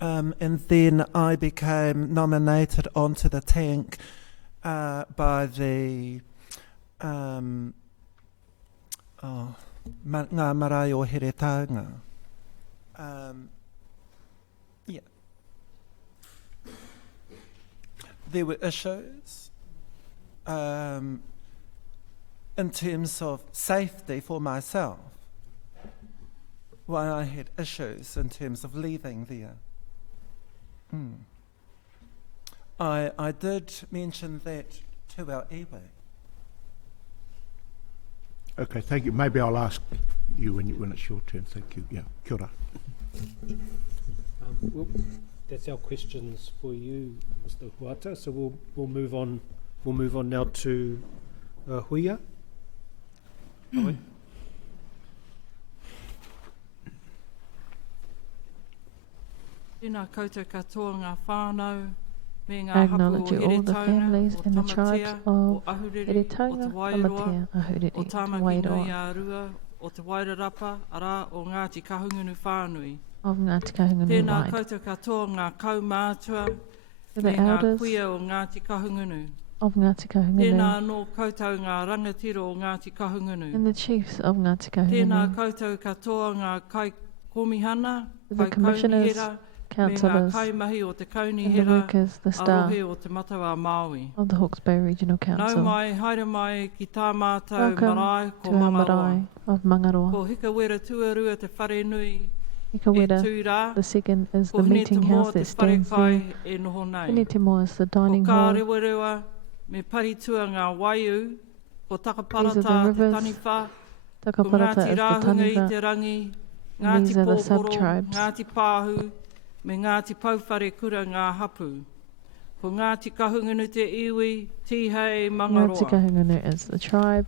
And then I became nominated onto the Tank by the ngā marae o Heretanga. Yeah. There were issues in terms of safety for myself. Why I had issues in terms of leaving there. I did mention that to our iwi. Okay, thank you. Maybe I'll ask you when it's your turn. Thank you. Yeah, kia ora. Well, that's our questions for you, Mr. Huata. So we'll move on. We'll move on now to Huia. Tēnā koutou katoa ngā whānau, me ngā I hapu o acknowledge all the Heretaunga, families o and the tribes Tamatea, of o Ahuriri, o Heretaunga, Te Wairoa, Tamatea, Ahuriri, o Te Tāmaki Nui Wairoa, Ārua, o Te Wairarapa, arā o Ngāti Kahungunu Whānui. of Ngāti Kahungunu Tēnā Wide, koutou katoa ngā kaumātua, to me the ngā elders kuia o Ngāti Kahungunu. of Ngāti Tēnā Kahungunu, anō koutou ngā rangatiro o Ngāti Kahungunu. and the chiefs of Ngāti Tēnā Kahungunu, koutou katoa ngā kai komihana, the kai commissioners, kaunihera, me ngā councillors, kaimahi o te and the kaunihera, workers, the staff arohe o te Matawa Māui. of the Hawke's Bay Regional Nau Council. mai, haere mai ki tā mātou Welcome marae ko to our Mangaroa. marae of Mangaroa. Ko hika wera tuarua te whare nui e Ikawera, tūrā. the second is Ko the hine meeting te house moa te that stands whare there. kai e noho nei. Hine te moa is the Ko dining kā hall. rewarewa me paritua ngā waiu, ko These are takaparata the te rivers. taniwha, ko Takaparata Ngāti is the Rāhunga i Taniwha. te rangi, And Ngāti these are the Pōporo, sub-tribes. Ngāti Pāhu, me Ngāti Pauwhare kura ngā hapu. Ko Ngāti Kahungunu te iwi, Tihei Ngāti Mangaroa. Kahungunu is the tribe.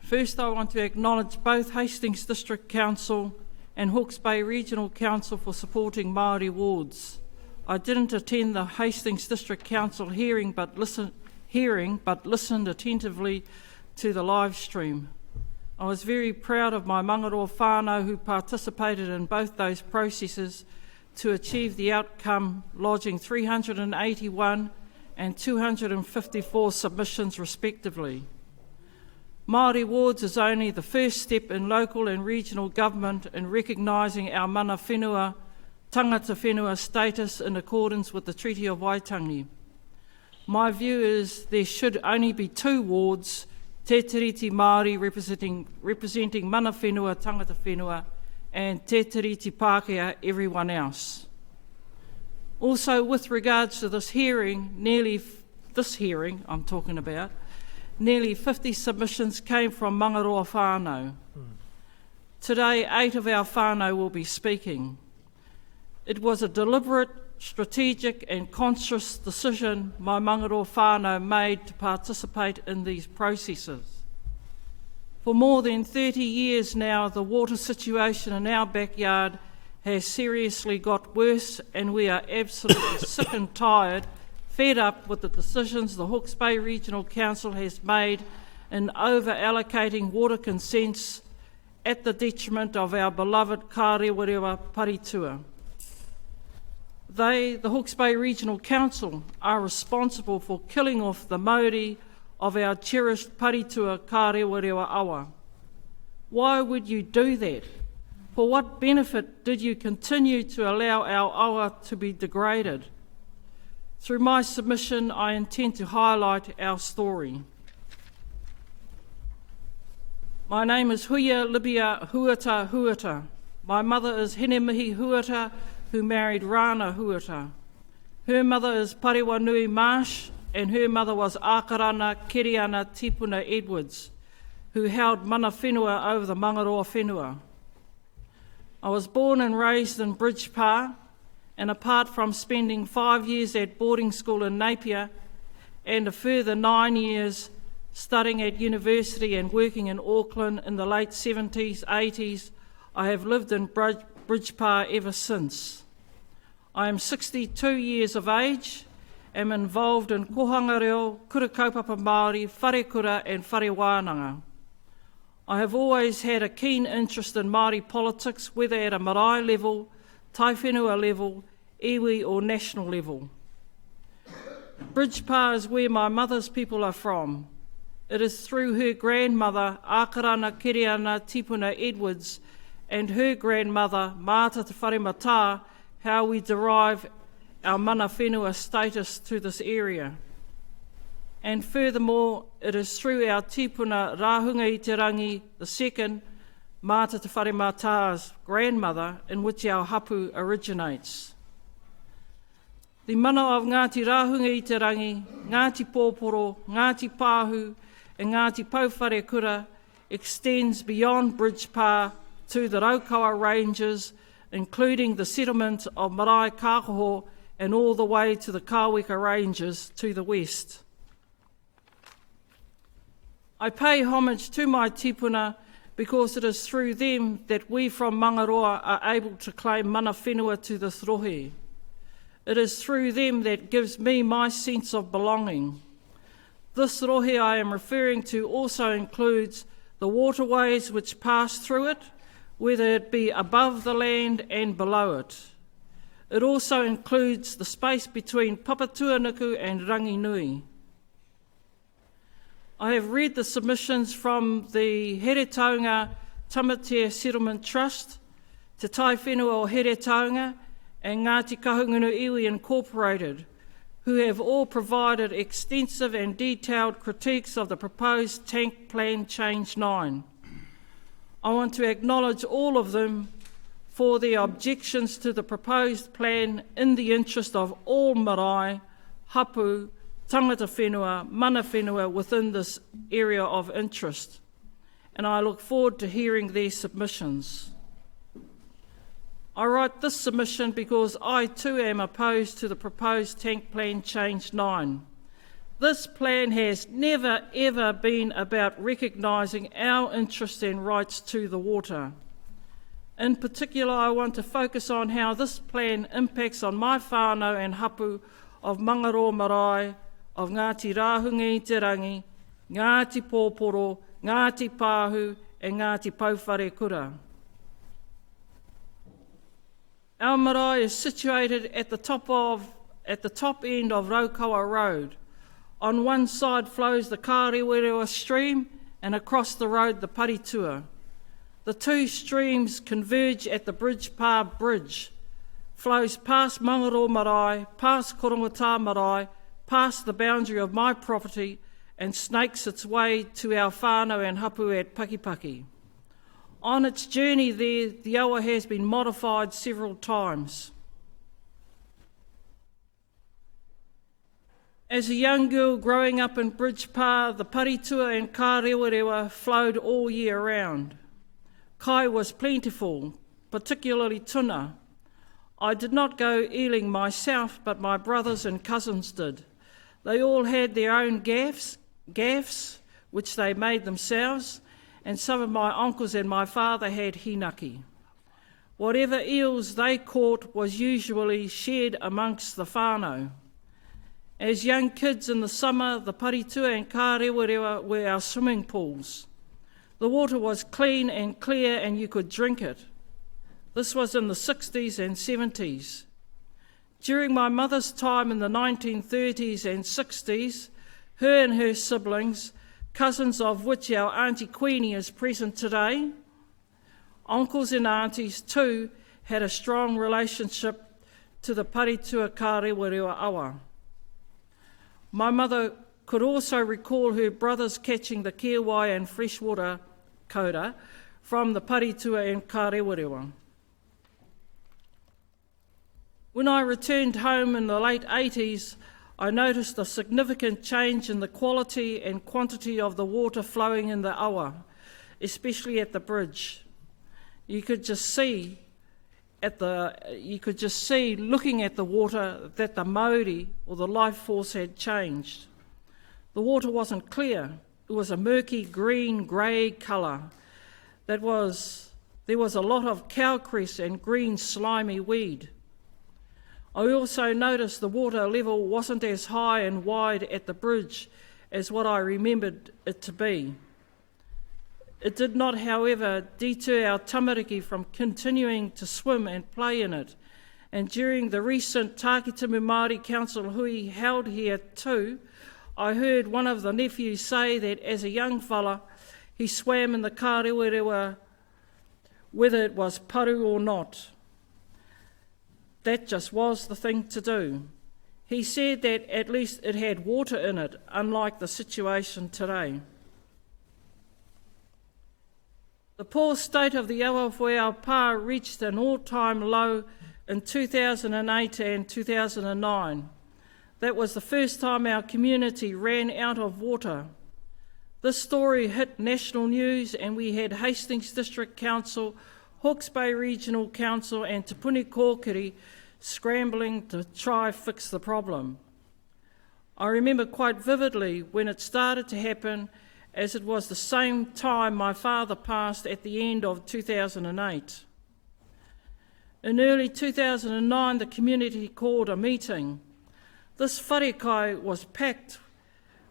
First, I want to acknowledge both Hastings District Council and Hawke's Bay Regional Council for supporting Māori wards. I didn't attend the Hastings District Council hearing, but listened attentively to the live stream. I was very proud of my Mangaroa whānau who participated in both those processes to achieve the outcome, lodging 381 and 254 submissions respectively. Māori wards is only the first step in local and regional government in recognising our mana whenua, tangata whenua status in accordance with the Treaty of Waitangi. My view is there should only be 2 wards, Te Tiriti Māori representing mana whenua, tangata whenua, and Te Tiriti Pākehā, everyone else. Also, with regards to this hearing, nearly 50 submissions came from Mangaroa whānau. Today, 8 of our whānau will be speaking. It was a deliberate, strategic and conscious decision my Mangaroa whānau made to participate in these processes. For more than 30 years now, the water situation in our backyard has seriously got worse, and we are absolutely sick and tired, fed up with the decisions the Hawke's Bay Regional Council has made in over-allocating water consents at the detriment of our beloved Kārewarewa Paritua. They, the Hawke's Bay Regional Council, are responsible for killing off the Māori of our cherished Paritua Kārewarewa awa. Why would you do that? For what benefit did you continue to allow our awa to be degraded? Through my submission, I intend to highlight our story. My name is Huia Libia Huata Huata. My mother is Henemihi Huata, who married Rana Huata. Her mother is Parewa Nui Marsh, and her mother was Akarana Keriana Tipuna Edwards, who held mana whenua over the Mangaroa whenua. I was born and raised in Bridgepa, and apart from spending 5 years at boarding school in Napier and a further 9 years studying at university and working in Auckland in the late 70s, 80s, I have lived in Bridgepa ever since. I am 62 years of age, am involved in kohanga reo, kura kaupapa Māori, whare kura and whare wānanga. I have always had a keen interest in Māori politics, whether at a marae level, tai whenua level, iwi or national level. Bridgepa is where my mother's people are from. It is through her grandmother, Akarana Keriana Tipuna Edwards, and her grandmother, Māta Te Whare Mata, how we derive our mana whenua status to this area. And furthermore, it is through our tipuna Rahunga i te Rangi II, Māta Te Whare Mata's grandmother, in which our hapu originates. The mana of Ngāti Rahunga i te Rangi, Ngāti Pōporo, Ngāti Pāhu, and Ngāti Pauwhare Kura extends beyond Bridgepa to the Raukawa Ranges, including the settlement of Marae Kākoho and all the way to the Kāweka Ranges to the west. I pay homage to my tipuna because it is through them that we from Mangaroa are able to claim mana whenua to this rohe. It is through them that gives me my sense of belonging. This rohe I am referring to also includes the waterways which pass through it, whether it be above the land and below it. It also includes the space between Papatuanuku and Ranginui. I have read the submissions from the Heretaunga Tamatea Settlement Trust, Te Tai Whenua o Heretaunga, and Ngāti Kahungunu Iwi Incorporated, who have all provided extensive and detailed critiques of the proposed Tank Plan Change 9. I want to acknowledge all of them for their objections to the proposed plan in the interest of all marae, hapu, tangata whenua, mana whenua within this area of interest, and I look forward to hearing their submissions. I write this submission because I too am opposed to the proposed Tank Plan Change 9. This plan has never ever been about recognising our interests and rights to the water. In particular, I want to focus on how this plan impacts on my whānau and hapu of Mangaroa Marae, of Ngāti Rahunga i te Rangi, Ngāti Pōporo, Ngāti Pāhu, and Ngāti Pauwhare Kura. Our marae is situated at the top end of Raukawa Road. On one side flows the Kārewarewa stream, and across the road the Paritua. The two streams converge at the Bridgepa Bridge, flows past Mangaroa Marae, past Korongota Marae, past the boundary of my property, and snakes its way to our whānau and hapu at Pakipaki. On its journey there, the awa has been modified several times. As a young girl growing up in Bridgepa, the Paritua and Kārewarewa flowed all year round. Kai was plentiful, particularly tuna. I did not go eeling myself, but my brothers and cousins did. They all had their own gaffs, which they made themselves, and some of my uncles and my father had hinaki. Whatever eels they caught was usually shared amongst the whānau. As young kids in the summer, the Paritua and Kārewarewa were our swimming pools. The water was clean and clear and you could drink it. This was in the 60s and 70s. During my mother's time in the 1930s and 60s, her and her siblings, cousins of which our Auntie Queenie is present today, uncles and aunties too, had a strong relationship to the Paritua Kārewarewa awa. My mother could also recall her brothers catching the kiawai and freshwater koura from the Paritua and Kārewarewa. When I returned home in the late 80s, I noticed a significant change in the quality and quantity of the water flowing in the awa, especially at the bridge. You could just see looking at the water that the mauri or the life force had changed. The water wasn't clear. It was a murky green-grey colour. There was a lot of cowcress and green slimy weed. I also noticed the water level wasn't as high and wide at the bridge as what I remembered it to be. It did not, however, deter our tamariki from continuing to swim and play in it, and during the recent Tākitimu Māori Council hui held here too, I heard one of the nephews say that as a young fella, he swam in the Kārewarewa whether it was paru or not. That just was the thing to do. He said that at least it had water in it, unlike the situation today. The poor state of the awa for our pā reached an all-time low in 2008 and 2009. That was the first time our community ran out of water. This story hit national news and we had Hastings District Council, Hawke's Bay Regional Council and Te Puni Kōkiri scrambling to try fix the problem. I remember quite vividly when it started to happen, as it was the same time my father passed at the end of 2008. In early 2009, the community called a meeting. This wharekai was packed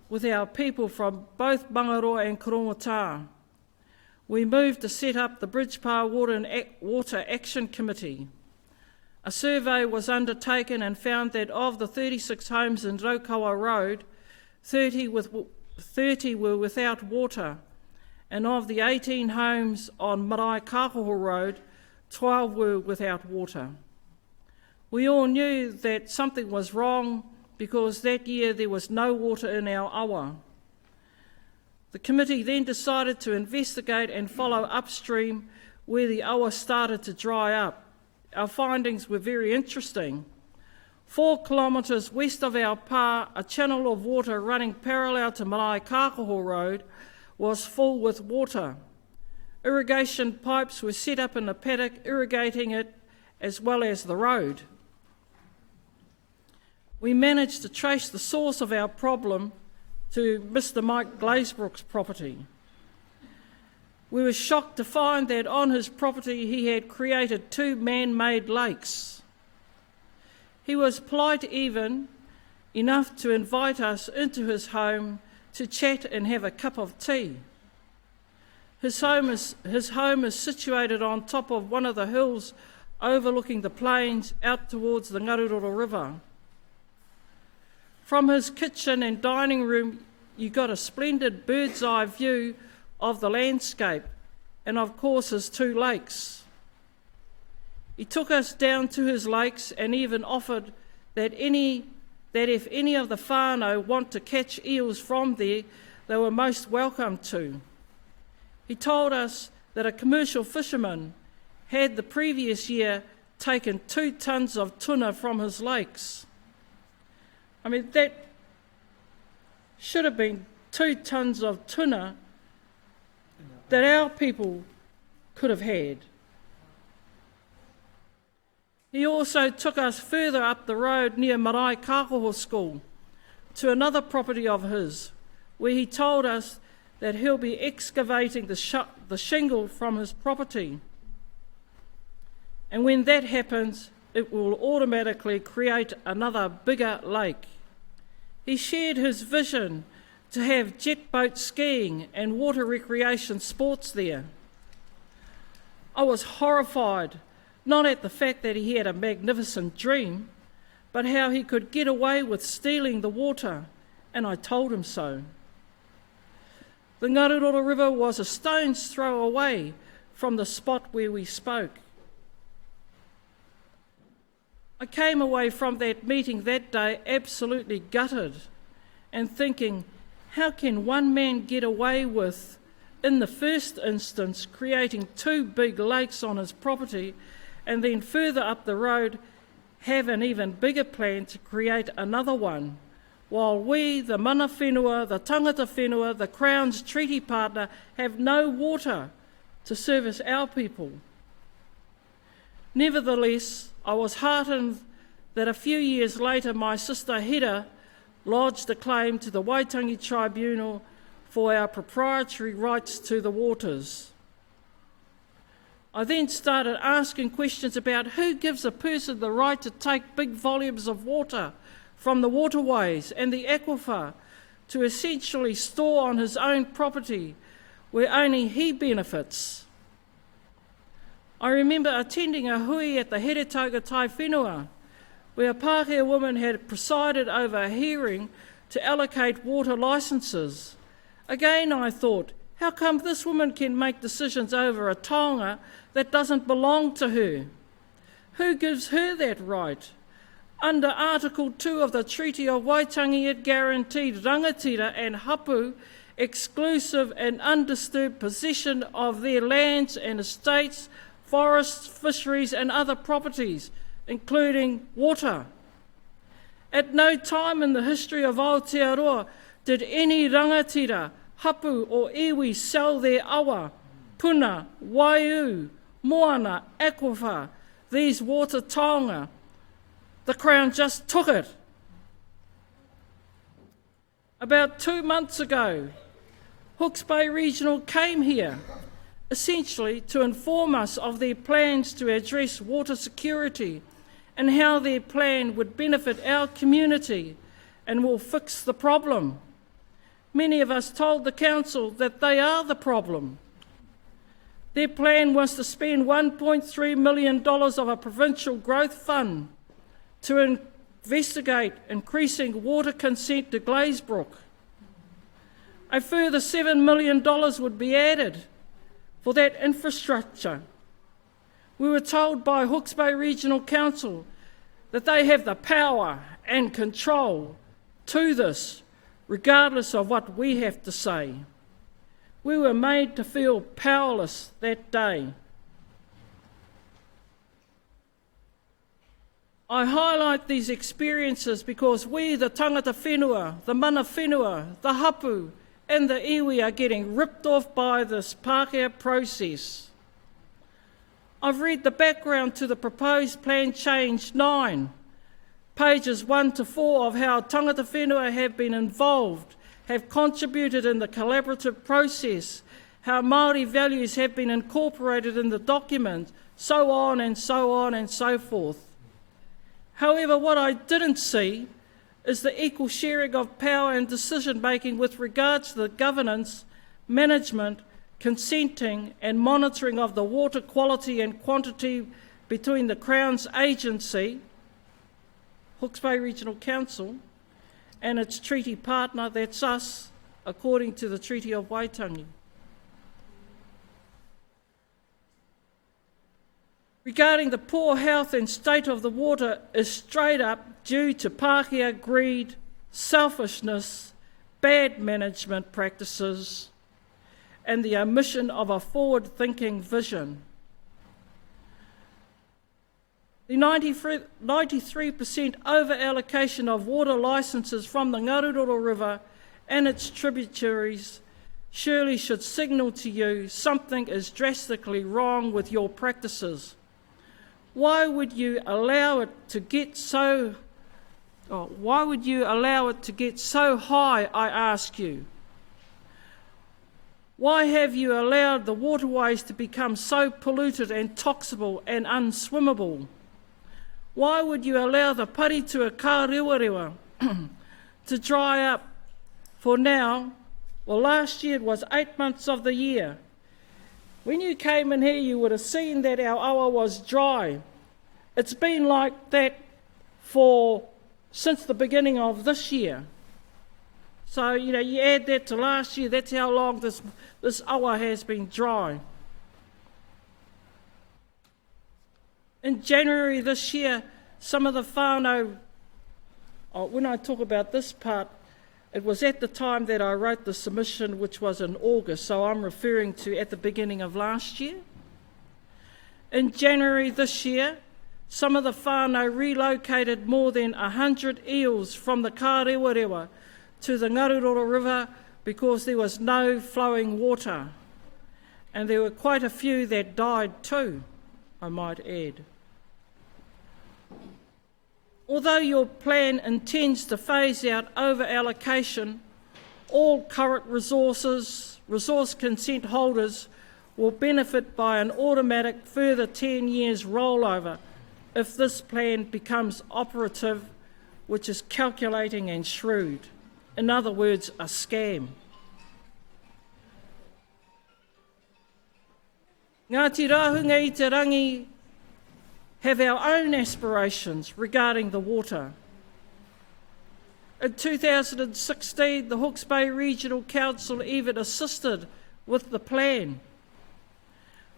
with our people from both Bangaroa and Korongotā. We moved to set up the Bridgepa Water Action Committee. A survey was undertaken and found that of the 36 homes in Raukawa Road, 30 were without water, and of the 18 homes on Marae Kākoho Road, 12 were without water. We all knew that something was wrong because that year there was no water in our awa. The committee then decided to investigate and follow upstream where the awa started to dry up. Our findings were very interesting. 4 kilometres west of our pā, a channel of water running parallel to Marae Kākoho Road was full with water. Irrigation pipes were set up in the paddock, irrigating it as well as the road. We managed to trace the source of our problem to Mr. Mike Glazebrook's property. We were shocked to find that on his property he had created 2 man-made lakes. He was polite even enough to invite us into his home to chat and have a cup of tea. His home is situated on top of one of the hills overlooking the plains out towards the Ngaruroro River. From his kitchen and dining room, you got a splendid bird's eye view of the landscape and of course his 2 lakes. He took us down to his lakes and even offered that if any of the whānau want to catch eels from there, they were most welcome to. He told us that a commercial fisherman had the previous year taken 2 tons of tuna from his lakes. I mean, should have been 2 tons of tuna that our people could have had. He also took us further up the road near Marae Kākoho School to another property of his, where he told us that he'll be excavating the shingle from his property. And when that happens, it will automatically create another bigger lake. He shared his vision to have jet boat skiing and water recreation sports there. I was horrified, not at the fact that he had a magnificent dream, but how he could get away with stealing the water, and I told him so. The Ngaruroro River was a stone's throw away from the spot where we spoke. I came away from that meeting that day absolutely gutted and thinking, how can one man get away with, in the first instance, creating 2 big lakes on his property, and then further up the road have an even bigger plan to create another one, while we, the mana whenua, the tangata whenua, the Crown's treaty partner, have no water to service our people. Nevertheless, I was heartened that a few years later my sister Hira lodged a claim to the Waitangi Tribunal for our proprietary rights to the waters. I then started asking questions about who gives a person the right to take big volumes of water from the waterways and the aquifer to essentially store on his own property where only he benefits. I remember attending a hui at the Heretauga Tai Whenua, where a Pākehā woman had presided over a hearing to allocate water licences. Again, I thought, how come this woman can make decisions over a taonga that doesn't belong to her? Who gives her that right? Under Article 2 of the Treaty of Waitangi, it guaranteed rangatira and hapu exclusive and undisturbed possession of their lands and estates, forests, fisheries and other properties, including water. At no time in the history of Aotearoa did any rangatira, hapu or iwi sell their awa, puna, waiu, moana, aquifer, these water taonga. The Crown just took it. About 2 months ago, Hawke's Bay Regional came here, essentially to inform us of their plans to address water security and how their plan would benefit our community and will fix the problem. Many of us told the council that they are the problem. Their plan was to spend $1.3 million of a provincial growth fund to investigate increasing water consent to Glazebrook. A further $7 million would be added for that infrastructure. We were told by Hawke's Bay Regional Council that they have the power and control to this, regardless of what we have to say. We were made to feel powerless that day. I highlight these experiences because we, the tangata whenua, the mana whenua, the hapu and the iwi are getting ripped off by this Pākehā process. I've read the background to the proposed Plan Change 9, pages 1 to 4 of how tangata whenua have been involved, have contributed in the collaborative process, how Māori values have been incorporated in the document, so on and so on and so forth. However, what I didn't see is the equal sharing of power and decision-making with regards to the governance, management, consenting and monitoring of the water quality and quantity between the Crown's agency, Hawke's Bay Regional Council, and its treaty partner, that's us, according to the Treaty of Waitangi. Regarding the poor health and state of the water is straight up due to Pākehā greed, selfishness, bad management practices, and the omission of a forward-thinking vision. The 93% over-allocation of water licences from the Ngaruroro River and its tributaries surely should signal to you something is drastically wrong with your practices. Why would you allow it to get so high, I ask you? Why have you allowed the waterways to become so polluted and toxical and unswimmable? Why would you allow the Paritua ka rewa to dry up for now? Well, last year it was 8 months of the year. When you came in here, you would have seen that our awa was dry. It's been like that since the beginning of this year. So, you add that to last year, that's how long this awa has been dry. In January this year, some of the whānau, when I talk about this part, it was at the time that I wrote the submission, which was in August, so I'm referring to at the beginning of last year. In January this year, some of the whānau relocated more than 100 eels from the Kārewarewa to the Ngaruroro River because there was no flowing water. And there were quite a few that died too, I might add. Although your plan intends to phase out over-allocation, all current resource consent holders will benefit by an automatic further 10 years rollover if this plan becomes operative, which is calculating and shrewd. In other words, a scam. Ngāti Rāhunga i te rangi have our own aspirations regarding the water. In 2016, the Hawke's Bay Regional Council even assisted with the plan.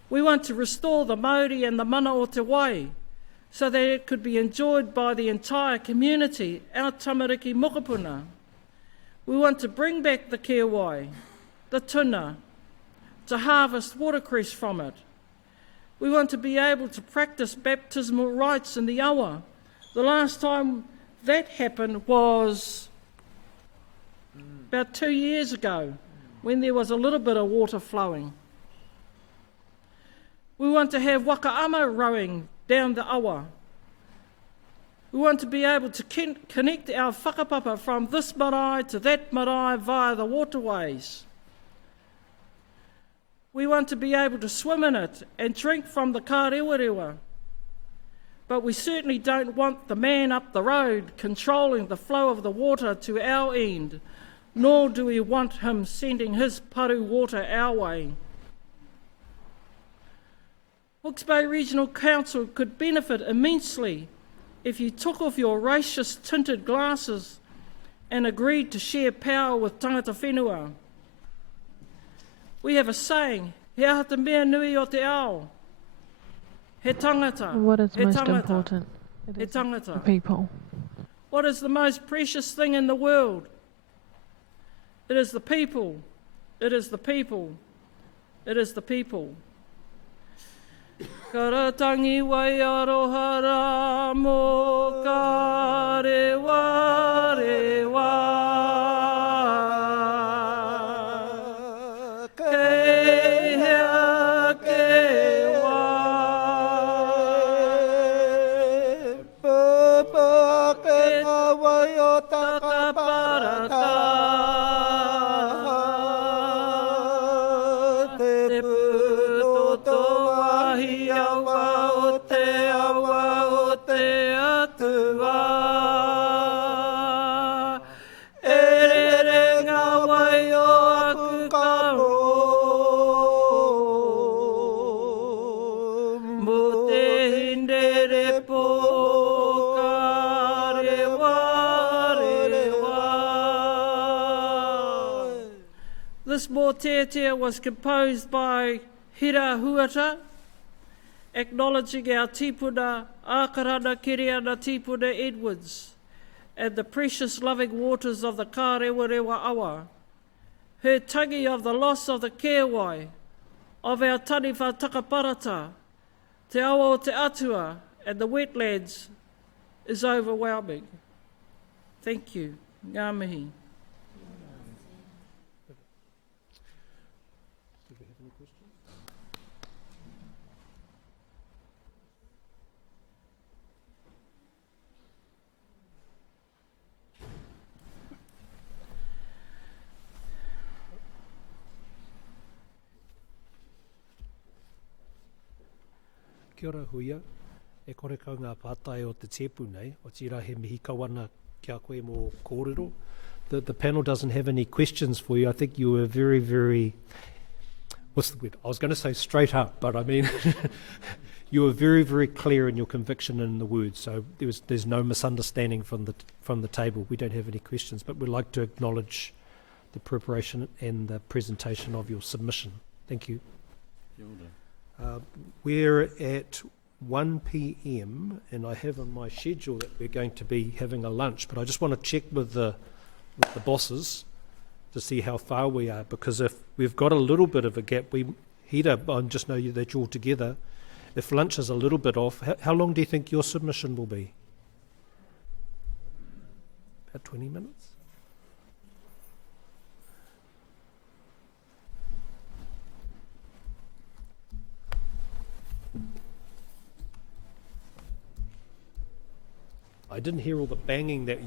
We want to restore the Māori and the mana o te wai so that it could be enjoyed by the entire community, our tamariki mokopuna. We want to bring back the kiawai, the tuna, to harvest watercress from it. We want to be able to practice baptismal rites in the awa. The last time that happened was about 2 years ago, when there was a little bit of water flowing. We want to have wakaama rowing down the awa. We want to be able to connect our whakapapa from this marae to that marae via the waterways. We want to be able to swim in it and drink from the kārewarewa. But we certainly don't want the man up the road controlling the flow of the water to our end, nor do we want him sending his paru water our way. Hawke's Bay Regional Council could benefit immensely if you took off your racist tinted glasses and agreed to share power with tangata whenua. We have a saying, he aha te mea nui o te ao. He tangata. What is he most tangata, important? he tangata. The people. What is the most precious thing in the world? It is the people. It is the people. It is the people. Karatangi wai arohara mo ka rewa rewa. Kei hea ke wa. Papa ke ngā wai o takaparata. Te putoto wahi awa o te atua. E rere ngā wai o aku karo. Mo te hindere po ka rewa rewa. This mōteatea was composed by Hira Huata, acknowledging our tipuna Ākarana Kiriana Tipuna Edwards and the precious loving waters of the Kārewarewa awa, her tangi of the loss of the Kēwai, of our taniwha takaparata, te awa o te atua and the wetlands is overwhelming. Thank you. Ngā mihi. any questions? Kia ora huia, e kore kau ngā pātai o te tepu nei, o tira he mihi kawana kia koe mō kōrero. The panel doesn't have any questions for you. I think you were very, very, what's the word? I was going to say straight up, but I mean, you were very, very clear in your conviction in the words. So there's no misunderstanding from the table. We don't have any questions, but we'd like to acknowledge the preparation and the presentation of your submission. Thank you. We're at 1 p.m. and I have on my schedule that we're going to be having a lunch, but I just want to check with the bosses to see how far we are, because if we've got a little bit of a gap, Hida, I just know that you're all together. If lunch is a little bit off, how long do you think your submission will be? About 20 minutes? I didn't hear all the banging that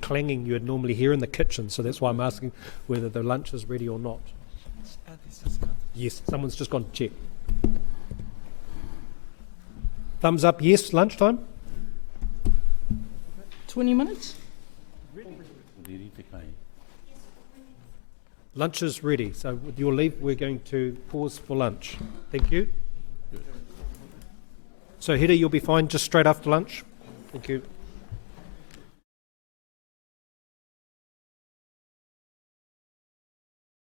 clanging you would normally hear in the kitchen, so that's why I'm asking whether the lunch is ready or not. Yes, someone's just gone to check. Thumbs up, yes, lunchtime? 20 minutes? Lunch is ready, so with your leave we're going to pause for lunch. Thank you. So Hida, you'll be fine just straight after lunch? Thank you.